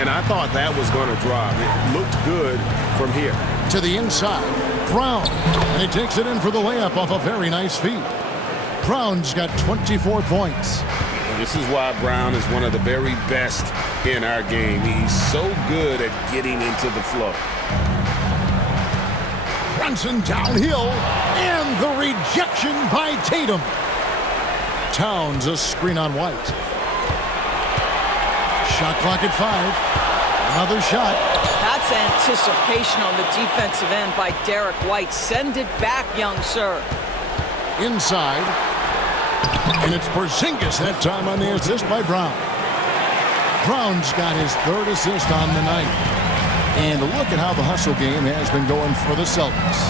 And I thought that was going to drop. It looked good from here. To the inside, Brown. And he takes it in for the layup off a very nice feed. Brown's got 24 points. This is why Brown is one of the very best in our game. He's so good at getting into the flow. Brunson downhill, and the rejection by Tatum. Towns a screen on White. Shot clock at 5. Another shot. That's anticipation on the defensive end by Derek White. Send it back, young sir. Inside. And it's Porzingis that time on the assist by Brown. Brown's got his third assist on the night. And look at how the hustle game has been going for the Celtics.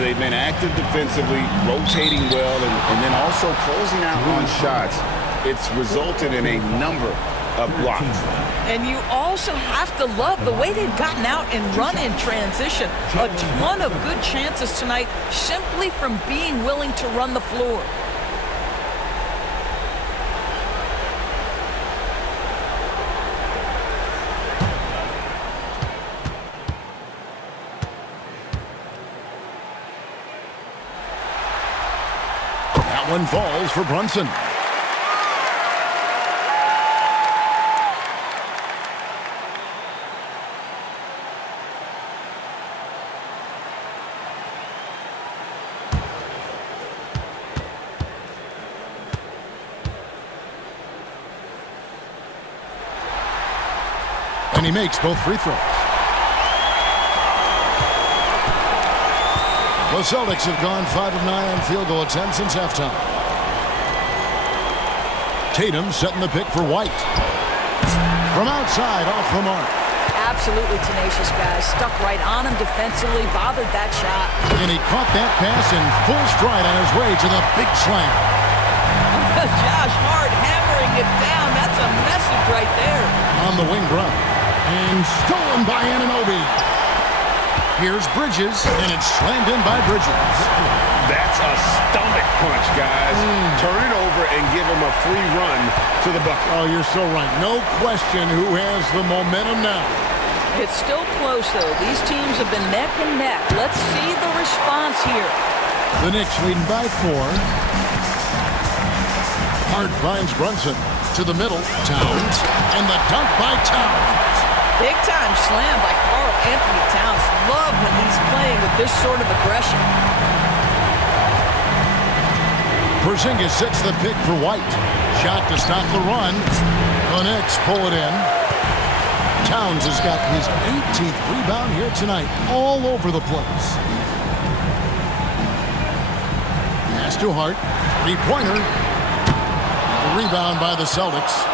They've been active defensively, rotating well, and then also closing out on shots. It's resulted in a number of blocks. And you also have to love the way they've gotten out and run in transition. A ton of good chances tonight simply from being willing to run the floor. That one falls for Brunson. And he makes both free throws. The Celtics have gone 5 of 9 on field goal attempts since halftime. Tatum setting the pick for White. From outside, off the mark. Absolutely tenacious, guys. Stuck right on him defensively, bothered that shot. And he caught that pass in full stride on his way to the big slam. Josh Hart hammering it down. That's a message right there. On the wing run. And stolen by Anunoby. Here's Bridges, and it's slammed in by Bridges. That's a stomach punch, guys. Turn it over and give him a free run to the bucket. Oh, you're so right. No question who has the momentum now. It's still close, though. These teams have been neck and neck. Let's see the response here. The Knicks leading by 4. Hart finds Brunson to the middle. Towns. And the dunk by Towns. Big-time slam by Karl Anthony Towns. Love when he's playing with this sort of aggression. Porzingis sets the pick for White. Shot to stop the run. The Knicks pull it in. Towns has got his 18th rebound here tonight. All over the place. Pass to Hart. Three-pointer. The rebound by the Celtics.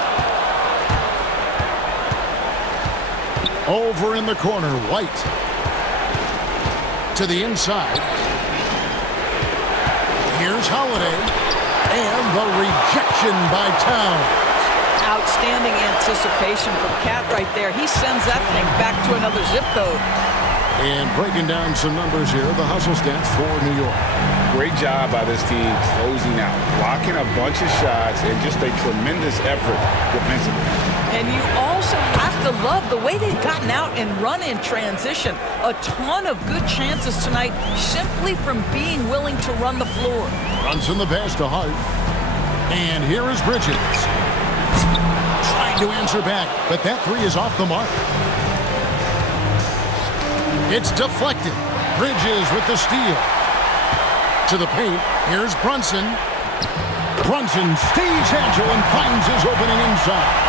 Over in the corner, White. To the inside. Here's Holiday. And the rejection by Towns. Outstanding anticipation from Cat right there. He sends that thing back to another zip code. And breaking down some numbers here, the hustle stats for New York. Great job by this team closing out, blocking a bunch of shots, and just a tremendous effort defensively. And you also have to love the way they've gotten out and run in transition. A ton of good chances tonight simply from being willing to run the floor. Brunson the pass to Hart. And here is Bridges. Trying to answer back, but that three is off the mark. It's deflected. Bridges with the steal. To the paint. Here's Brunson. Brunson stays agile and finds his opening inside.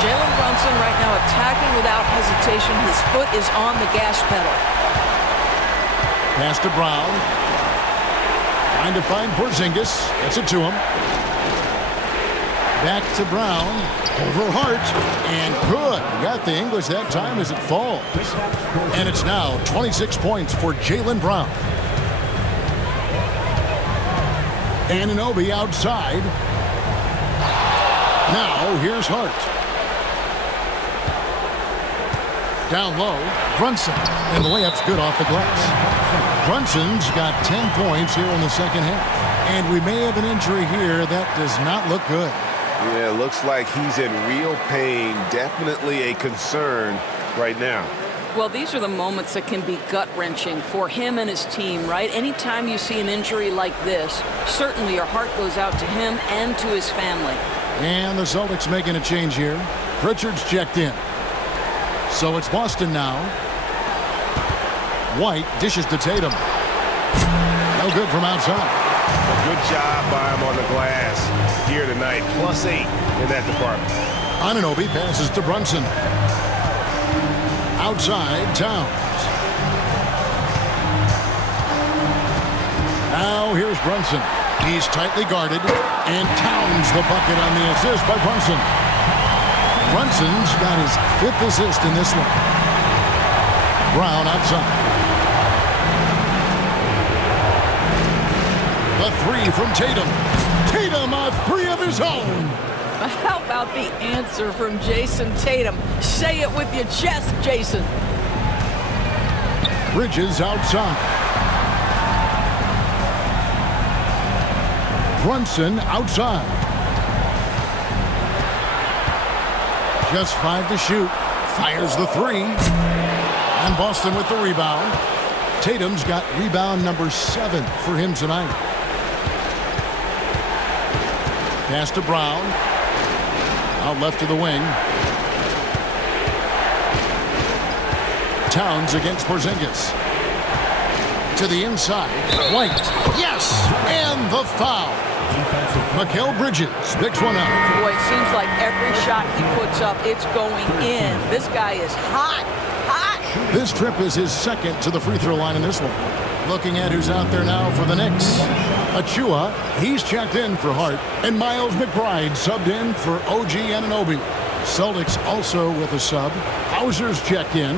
Jalen Brunson right now attacking without hesitation. His foot is on the gas pedal. Pass to Brown. Trying to find Porzingis. Gets it to him. Back to Brown. Over Hart. And good. He got the English that time as it falls. And it's now 26 points for Jalen Brown. Anunoby outside. Now here's Hart. Down low, Brunson. And the layup's good off the glass. Brunson's got 10 points here in the second half. And we may have an injury here that does not look good. Yeah, looks like he's in real pain. Definitely a concern right now. Well, these are the moments that can be gut-wrenching for him and his team, right? Anytime you see an injury like this, certainly your heart goes out to him and to his family. And the Celtics making a change here. Pritchard's checked in. So it's Boston now. White dishes to Tatum. No good from outside. A good job by him on the glass here tonight. +8 in that department. Anunoby passes to Brunson. Outside, Towns. Now here's Brunson. He's tightly guarded. And Towns the bucket on the assist by Brunson. Brunson's got his 5th assist in this one. Brown outside. The three from Tatum. Tatum a three of his own. How about the answer from Jason Tatum? Say it with your chest, Jason. Bridges outside. Brunson outside. Just 5 to shoot. Fires the three. And Boston with the rebound. Tatum's got rebound number 7 for him tonight. Pass to Brown. Out left to the wing. Towns against Porzingis. To the inside. White. Yes! And the foul. Mikal Bridges picks one up. Boy, it seems like every shot he puts up, it's going in. This guy is hot. Hot! This trip is his 2nd to the free throw line in this one. Looking at who's out there now for the Knicks. Achua, he's checked in for Hart. And Miles McBride subbed in for OG Anunoby. Celtics also with a sub. Hauser's checked in.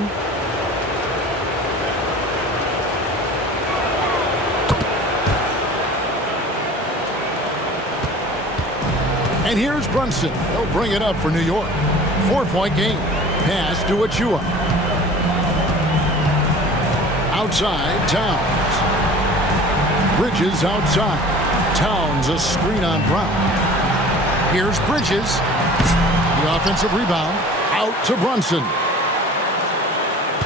And here's Brunson. He'll bring it up for New York. 4-point game. Pass to Achua. Outside, Towns. Bridges outside. Towns a screen on Brown. Here's Bridges. The offensive rebound. Out to Brunson.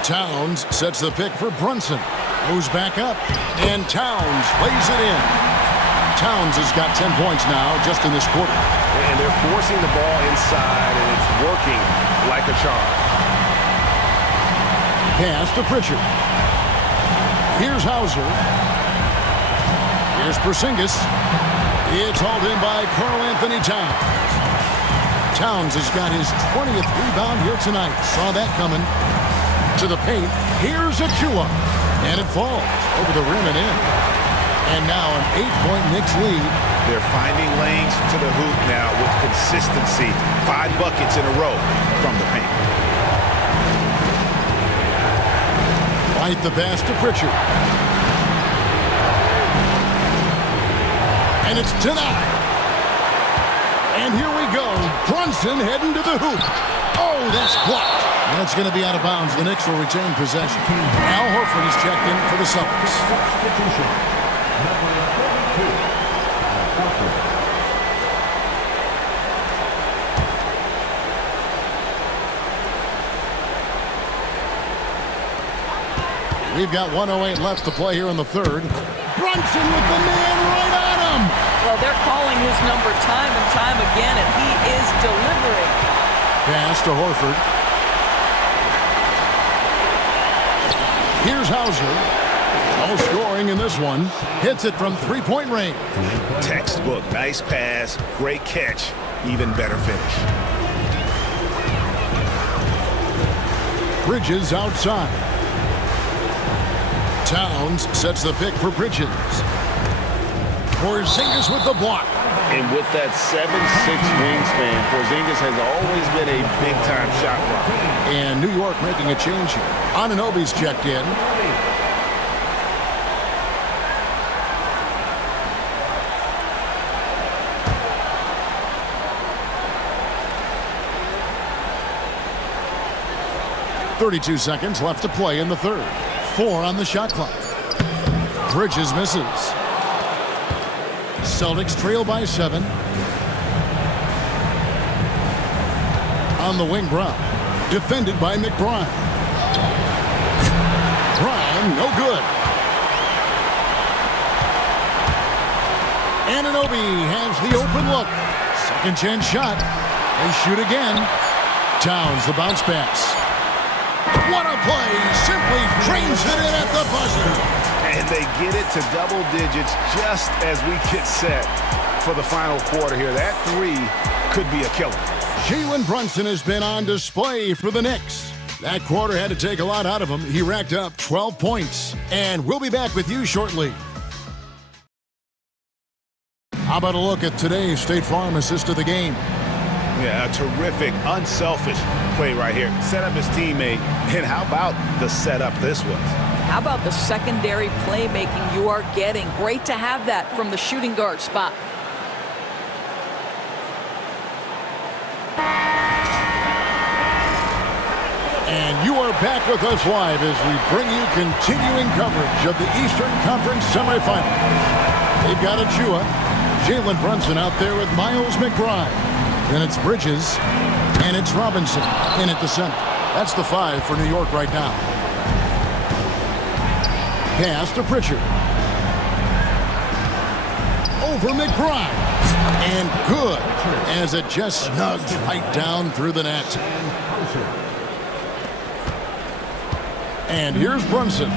Towns sets the pick for Brunson. Goes back up. And Towns lays it in. Towns has got 10 points now just in this quarter. And they're forcing the ball inside, and it's working like a charm. Pass to Pritchard. Here's Hauser. Here's Porzingis. It's hauled in by Karl Anthony Towns. Towns has got his 20th rebound here tonight. Saw that coming. To the paint. Here's Achua. And it falls over the rim and in. And now an 8-point Knicks lead. They're finding lanes to the hoop now with consistency. 5 buckets in a row from the paint. Right the pass to Pritchard. And it's denied. And here we go. Brunson heading to the hoop. Oh, that's blocked. And it's going to be out of bounds. The Knicks will retain possession. Al Horford is checked in for the Celtics. Substitution. Number 32. Horford. We've got 1:08 left to play here in the third. Brunson with the man right on him. Well, they're calling his number time and time again, and he is delivering. Pass to Horford. Here's Hauser. No scoring in this one. Hits it from 3-point range. Textbook. Nice pass. Great catch. Even better finish. Bridges outside. Towns sets the pick for Bridges. Porzingis with the block. And with that 7'6" wingspan, Porzingis has always been a big-time shot blocker. And New York making a change here. Anunoby's checked in. .32 seconds left to play in the third. 4 on the shot clock. Bridges misses. Celtics trail by 7. On the wing, Brown. Defended by McBride. Brown, no good. Anunoby has the open look. Second chance shot. They shoot again. Towns, the bounce pass. What a play! Simply trains it in at the buzzer. And they get it to double digits just as we get set for the final quarter here. That 3 could be a killer. Jalen Brunson has been on display for the Knicks. That quarter had to take a lot out of him. He racked up 12 points. And we'll be back with you shortly. How about a look at today's State Farm assist of the game? Yeah, a terrific, unselfish play right here. Set up his teammate. And how about the setup this was? How about the secondary playmaking you are getting? Great to have that from the shooting guard spot. And you are back with us live as we bring you continuing coverage of the Eastern Conference semifinals. They've got Achua, Jalen Brunson out there with Miles McBride. Then it's Bridges, and it's Robinson in at the center. That's the 5 for New York right now. Pass to Pritchard. Over McBride. And good, as it just snugs right down through the net. And here's Brunson.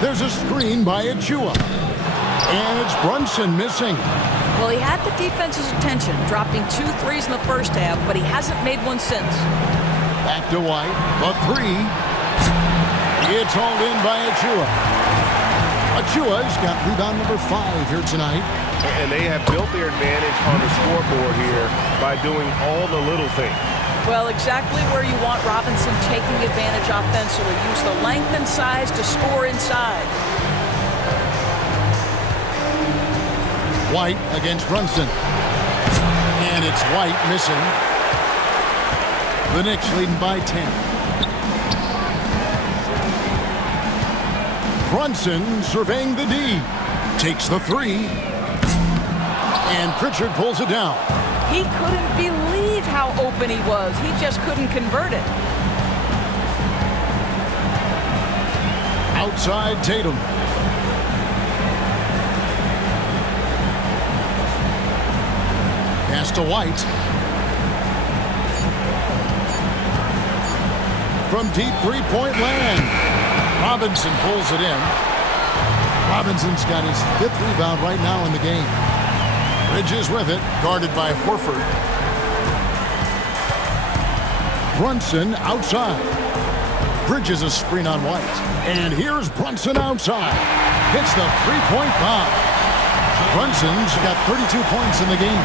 There's a screen by Achua. And it's Brunson missing. Well, he had the defense's attention, dropping 2 threes in the first half, but he hasn't made one since. Back to White. The three. It's hauled in by Achua. Achua's got rebound number 5 here tonight. And they have built their advantage on the scoreboard here by doing all the little things. Well, exactly where you want Robinson taking advantage offensively. Use the length and size to score inside. White against Brunson. And it's White missing. The Knicks leading by 10. Brunson surveying the D. Takes the three. And Pritchard pulls it down. He couldn't believe how open he was. He just couldn't convert it. Outside Tatum. Pass to White. From deep three-point land. Robinson pulls it in. Robinson's got his 5th rebound right now in the game. Bridges with it, guarded by Horford. Brunson outside. Bridges a screen on White. And here's Brunson outside. Hits the three-point bomb. Brunson's got 32 points in the game.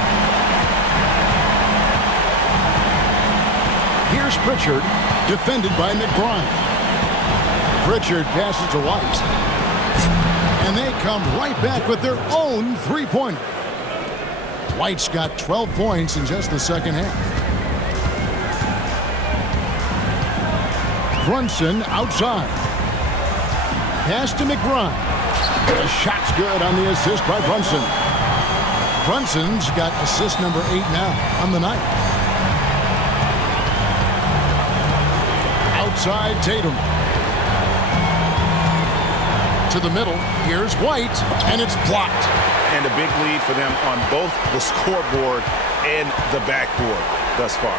Here's Pritchard, defended by McBride. Pritchard passes to White. And they come right back with their own three-pointer. White's got 12 points in just the second half. Brunson outside. Pass to McBride. The shot's good on the assist by Brunson. Brunson's got assist number 8 now on the night. Outside Tatum. To the middle. Here's White, and it's blocked. And a big lead for them on both the scoreboard and the backboard thus far.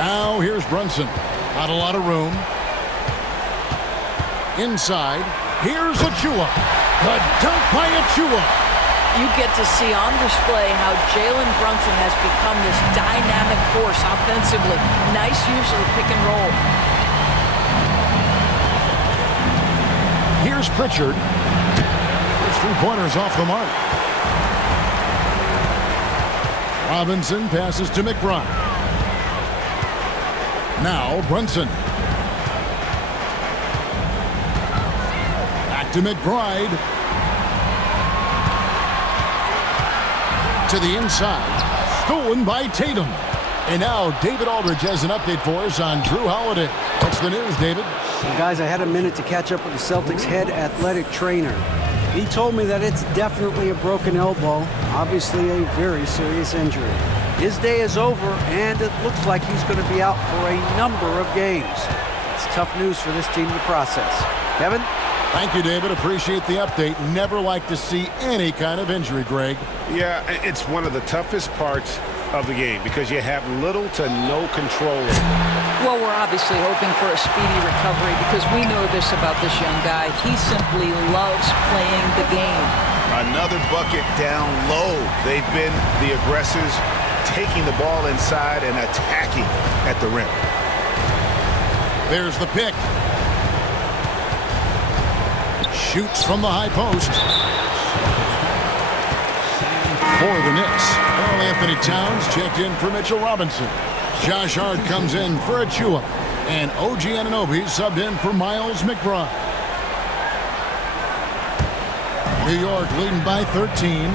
Now here's Brunson. Not a lot of room. Inside. Here's Achua. The dunk by Achua. You get to see on display how Jalen Brunson has become this dynamic force offensively. Nice use of the pick and roll. Here's Pritchard. His three-pointers off the mark. Robinson passes to McBride. Now Brunson. Back to McBride. To the inside. Stolen by Tatum. And now David Aldridge has an update for us on Drew Holiday. What's the news, David? Well, guys, I had a minute to catch up with the Celtics head athletic trainer. He told me that it's definitely a broken elbow, obviously a very serious injury. His day is over, and it looks like he's going to be out for a number of games. It's tough news for this team to process. Kevin? Thank you, David. Appreciate the update. Never like to see any kind of injury, Greg. Yeah, it's one of the toughest parts of the game because you have little to no control over it. Well, we're obviously hoping for a speedy recovery because we know this about this young guy. He simply loves playing the game. Another bucket down low. They've been the aggressors, taking the ball inside and attacking at the rim. There's the pick. Shoots from the high post. For the Knicks, Karl Anthony Towns checked in for Mitchell Robinson. Josh Hart comes in for Achua. And OG Anunoby subbed in for Miles McBride. New York leading by 13.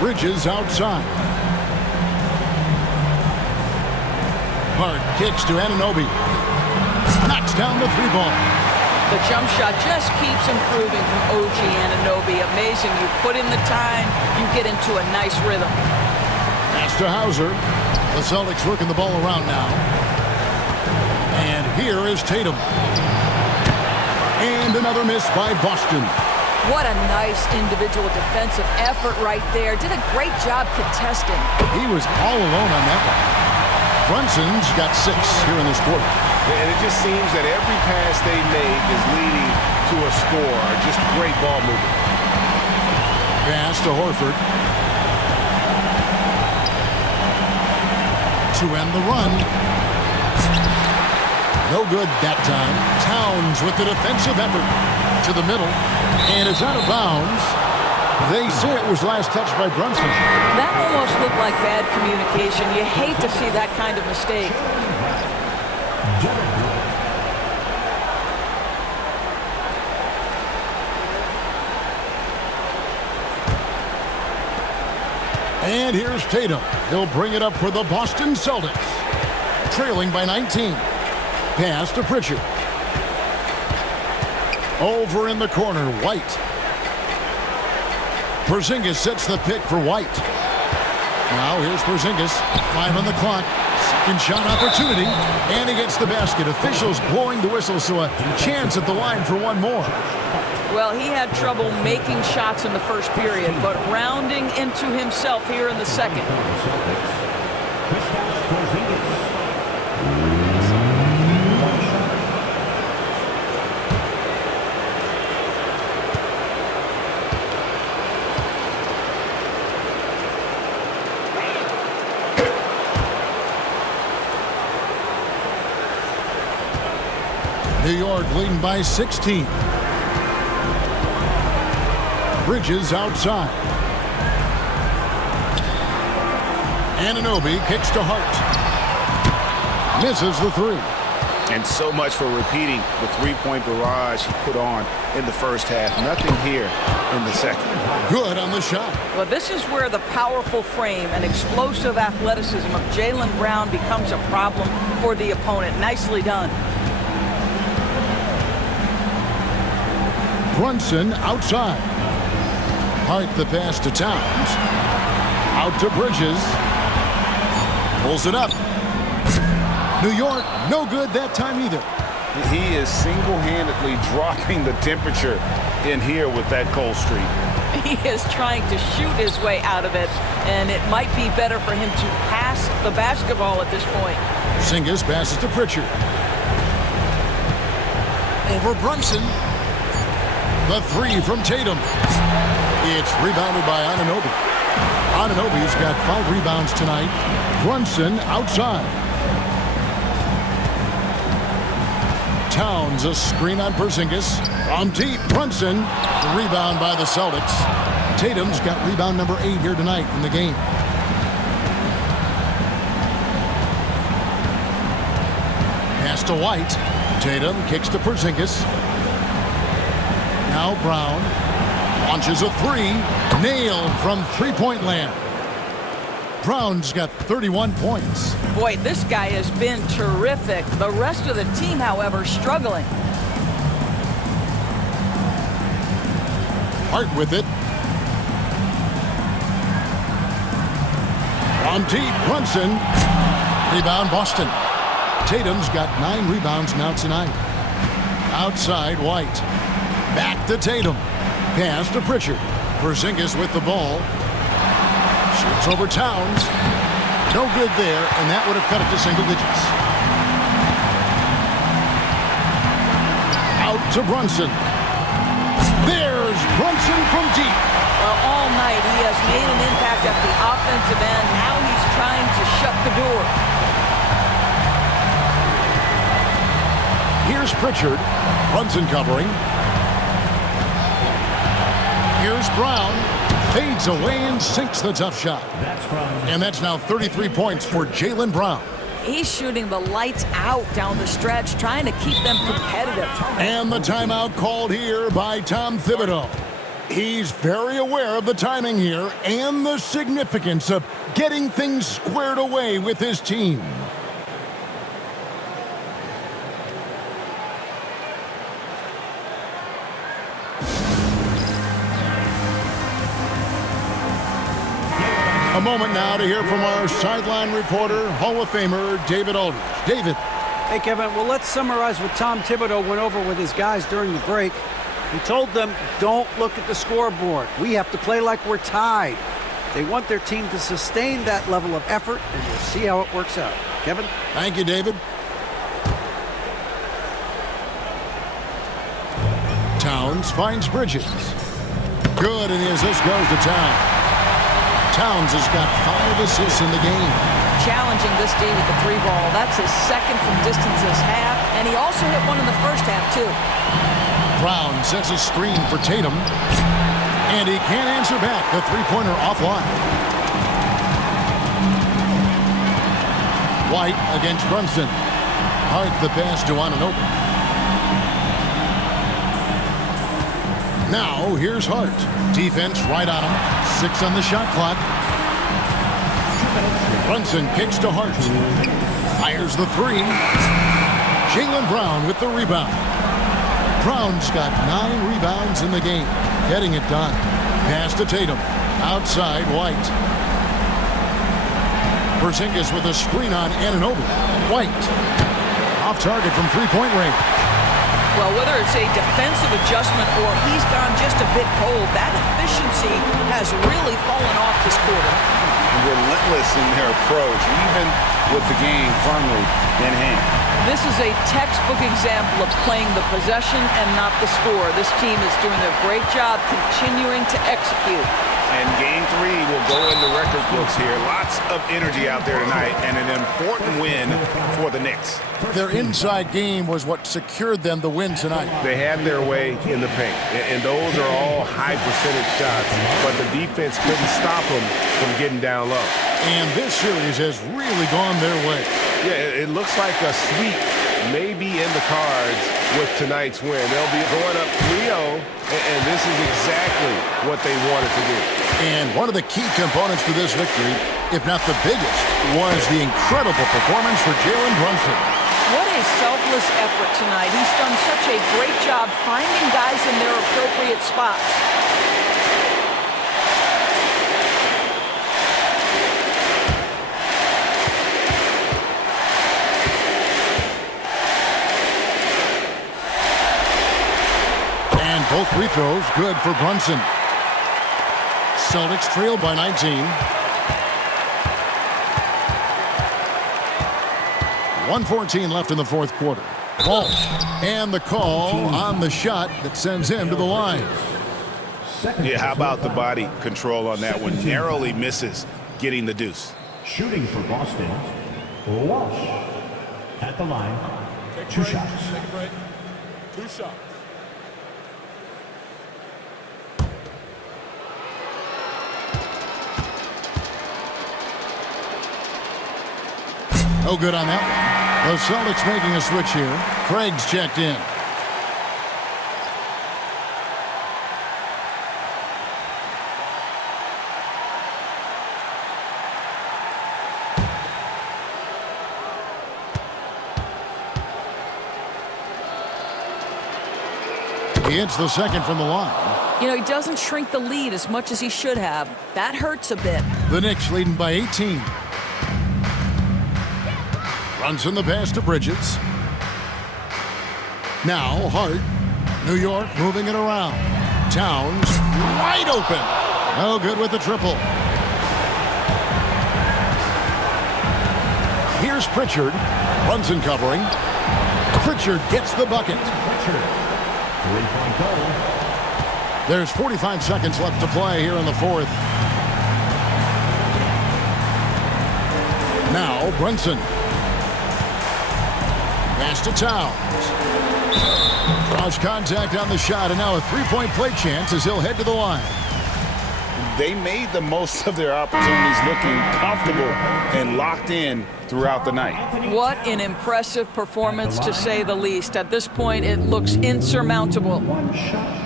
Bridges outside. Hart kicks to Anunoby. Knocks down the three ball. The jump shot just keeps improving from OG Anunoby. Amazing. You put in the time, you get into a nice rhythm. Pass to Hauser. The Celtics working the ball around now. And here is Tatum. And another miss by Boston. What a nice individual defensive effort right there. Did a great job contesting. He was all alone on that one. Brunson's got 6 here in this quarter. And it just seems that every pass they make is leading to a score. Just great ball movement. Pass to Horford. To end the run. No good that time. Towns with the defensive effort to the middle. And it's out of bounds. They say it was last touched by Brunson. That almost looked like bad communication. You hate to see that kind of mistake. And here's Tatum. He'll bring it up for the Boston Celtics. Trailing by 19. Pass to Pritchard. Over in the corner, White. Porzingis sets the pick for White. Now here's Porzingis. 5 on the clock. Second shot opportunity. And he gets the basket. Officials blowing the whistle, so a chance at the line for one more. Well, he had trouble making shots in the first period, but rounding into himself here in the second. New York leading by 16. Bridges outside. Anunoby kicks to Hart. Misses the 3. And so much for repeating the three-point barrage he put on in the first half. Nothing here in the second. Good on the shot. Well, this is where the powerful frame and explosive athleticism of Jaylen Brown becomes a problem for the opponent. Nicely done. Brunson outside. Hart the pass to Towns. Out to Bridges. Pulls it up. New York, no good that time either. He is single-handedly dropping the temperature in here with that cold streak. He is trying to shoot his way out of it, and it might be better for him to pass the basketball at this point. Porzingis passes to Pritchard. Over Brunson. The 3 from Tatum. It's rebounded by Anunoby. Anunoby's got 5 rebounds tonight. Brunson outside. Towns a screen on Porzingis. From deep, Brunson. The rebound by the Celtics. Tatum's got rebound number 8 here tonight in the game. Pass to White. Tatum kicks to Porzingis. Now Brown launches a 3. Nailed from three-point land. Brown's got 31 points. Boy, this guy has been terrific. The rest of the team, however, struggling. Hart with it. From deep, Brunson. Rebound, Boston. Tatum's got 9 rebounds now tonight. Outside, White. Back to Tatum. Pass to Pritchard. Porzingis with the ball. Shoots over Towns. No good there, and that would have cut it to single digits. Out to Brunson. There's Brunson from deep. Well, all night he has made an impact at the offensive end. Now he's trying to shut the door. Here's Pritchard. Brunson covering. Here's Brown. Fades away and sinks the tough shot. And that's now 33 points for Jaylen Brown. He's shooting the lights out down the stretch, trying to keep them competitive. And the timeout called here by Tom Thibodeau. He's very aware of the timing here and the significance of getting things squared away with his team. A moment now to hear from our sideline reporter, Hall of Famer David Aldridge. David. Hey, Kevin. Well, let's summarize what Tom Thibodeau went over with his guys during the break. He told them, don't look at the scoreboard. We have to play like we're tied. They want their team to sustain that level of effort, and we'll see how it works out. Kevin? Thank you, David. Towns finds Bridges. Good, and the assist goes to Towns. Towns has got 5 assists in the game. Challenging this D with the 3 ball. That's his second from distance this half, and he also hit one in the first half, too. Brown sets a screen for Tatum, and he can't answer back. The three-pointer offline. White against Brunson. Hart the pass to Anunoby. Now here's Hart. Defense right on him. 6 on the shot clock. Brunson kicks to Hart. Fires the 3. Jaylen Brown with the rebound. Brown's got 9 rebounds in the game. Getting it done. Pass to Tatum. Outside White. Porzingis with a screen on Anunoby. White. Off target from three-point range. Well, whether it's a defensive adjustment or he's gone just a bit cold, that efficiency has really fallen off this quarter. Relentless in their approach, even with the game firmly in hand. This is a textbook example of playing the possession and not the score. This team is doing a great job continuing to execute. And Game 3 will go in the record books here. Lots of energy out there tonight, and an important win for the Knicks. Their inside game was what secured them the win tonight. They had their way in the paint, and those are all high-percentage shots, but the defense couldn't stop them from getting down low. And this series has really gone their way. Yeah, it looks like a sweep may be in the cards with tonight's win. They'll be going up 3-0, and this is exactly what they wanted to do. And one of the key components to this victory, if not the biggest, was the incredible performance for Jalen Brunson. What a selfless effort tonight. He's done such a great job finding guys in their appropriate spots. Both free throws good for Brunson. Celtics trail by 19. 1:14 left in the fourth quarter. Ball. And the call on the shot that sends him to the line. Yeah, how about the body control on that one? Narrowly misses getting the deuce. Shooting for Boston, Walsh at the line. 2 shots. Take a break. 2 shots. No good on that one. The Celtics making a switch here. Craig's checked in. He hits the second from the line. You know, he doesn't shrink the lead as much as he should have. That hurts a bit. The Knicks leading by 18. Brunson the pass to Bridges. Now Hart. New York moving it around. Towns wide open. No good with the triple. Here's Pritchard. Brunson covering. Pritchard gets the bucket. Three-point goal. There's 45 seconds left to play here in the fourth. Now Brunson. Pass to Towns. Draws contact on the shot, and now a three-point play chance as he'll head to the line. They made the most of their opportunities, looking comfortable and locked in throughout the night. What an impressive performance, to say the least. At this point, it looks insurmountable. 1 shot.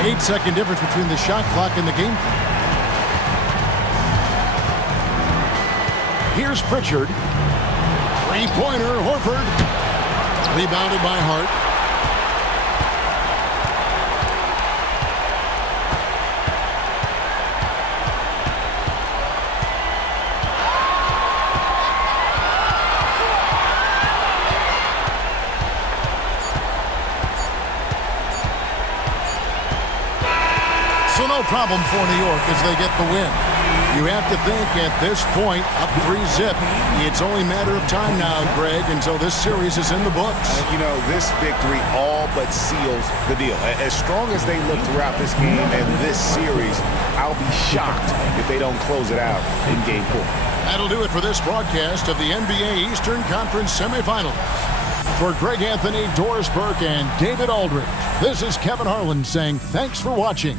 Eight-second difference between the shot clock and the game clock. Here's Pritchard. Three-pointer, Horford. Rebounded by Hart. problem for New York as they get the win. You have to think at this point, up 3-0, it's only a matter of time now, Greg, until this series is in the books. You know, this victory all but seals the deal. As strong as they look throughout this game and this series, I'll be shocked if they don't close it out in Game 4. That'll do it for this broadcast of the NBA Eastern Conference semifinals. For Greg Anthony, Doris Burke, and David Aldridge, this is Kevin Harlan saying thanks for watching.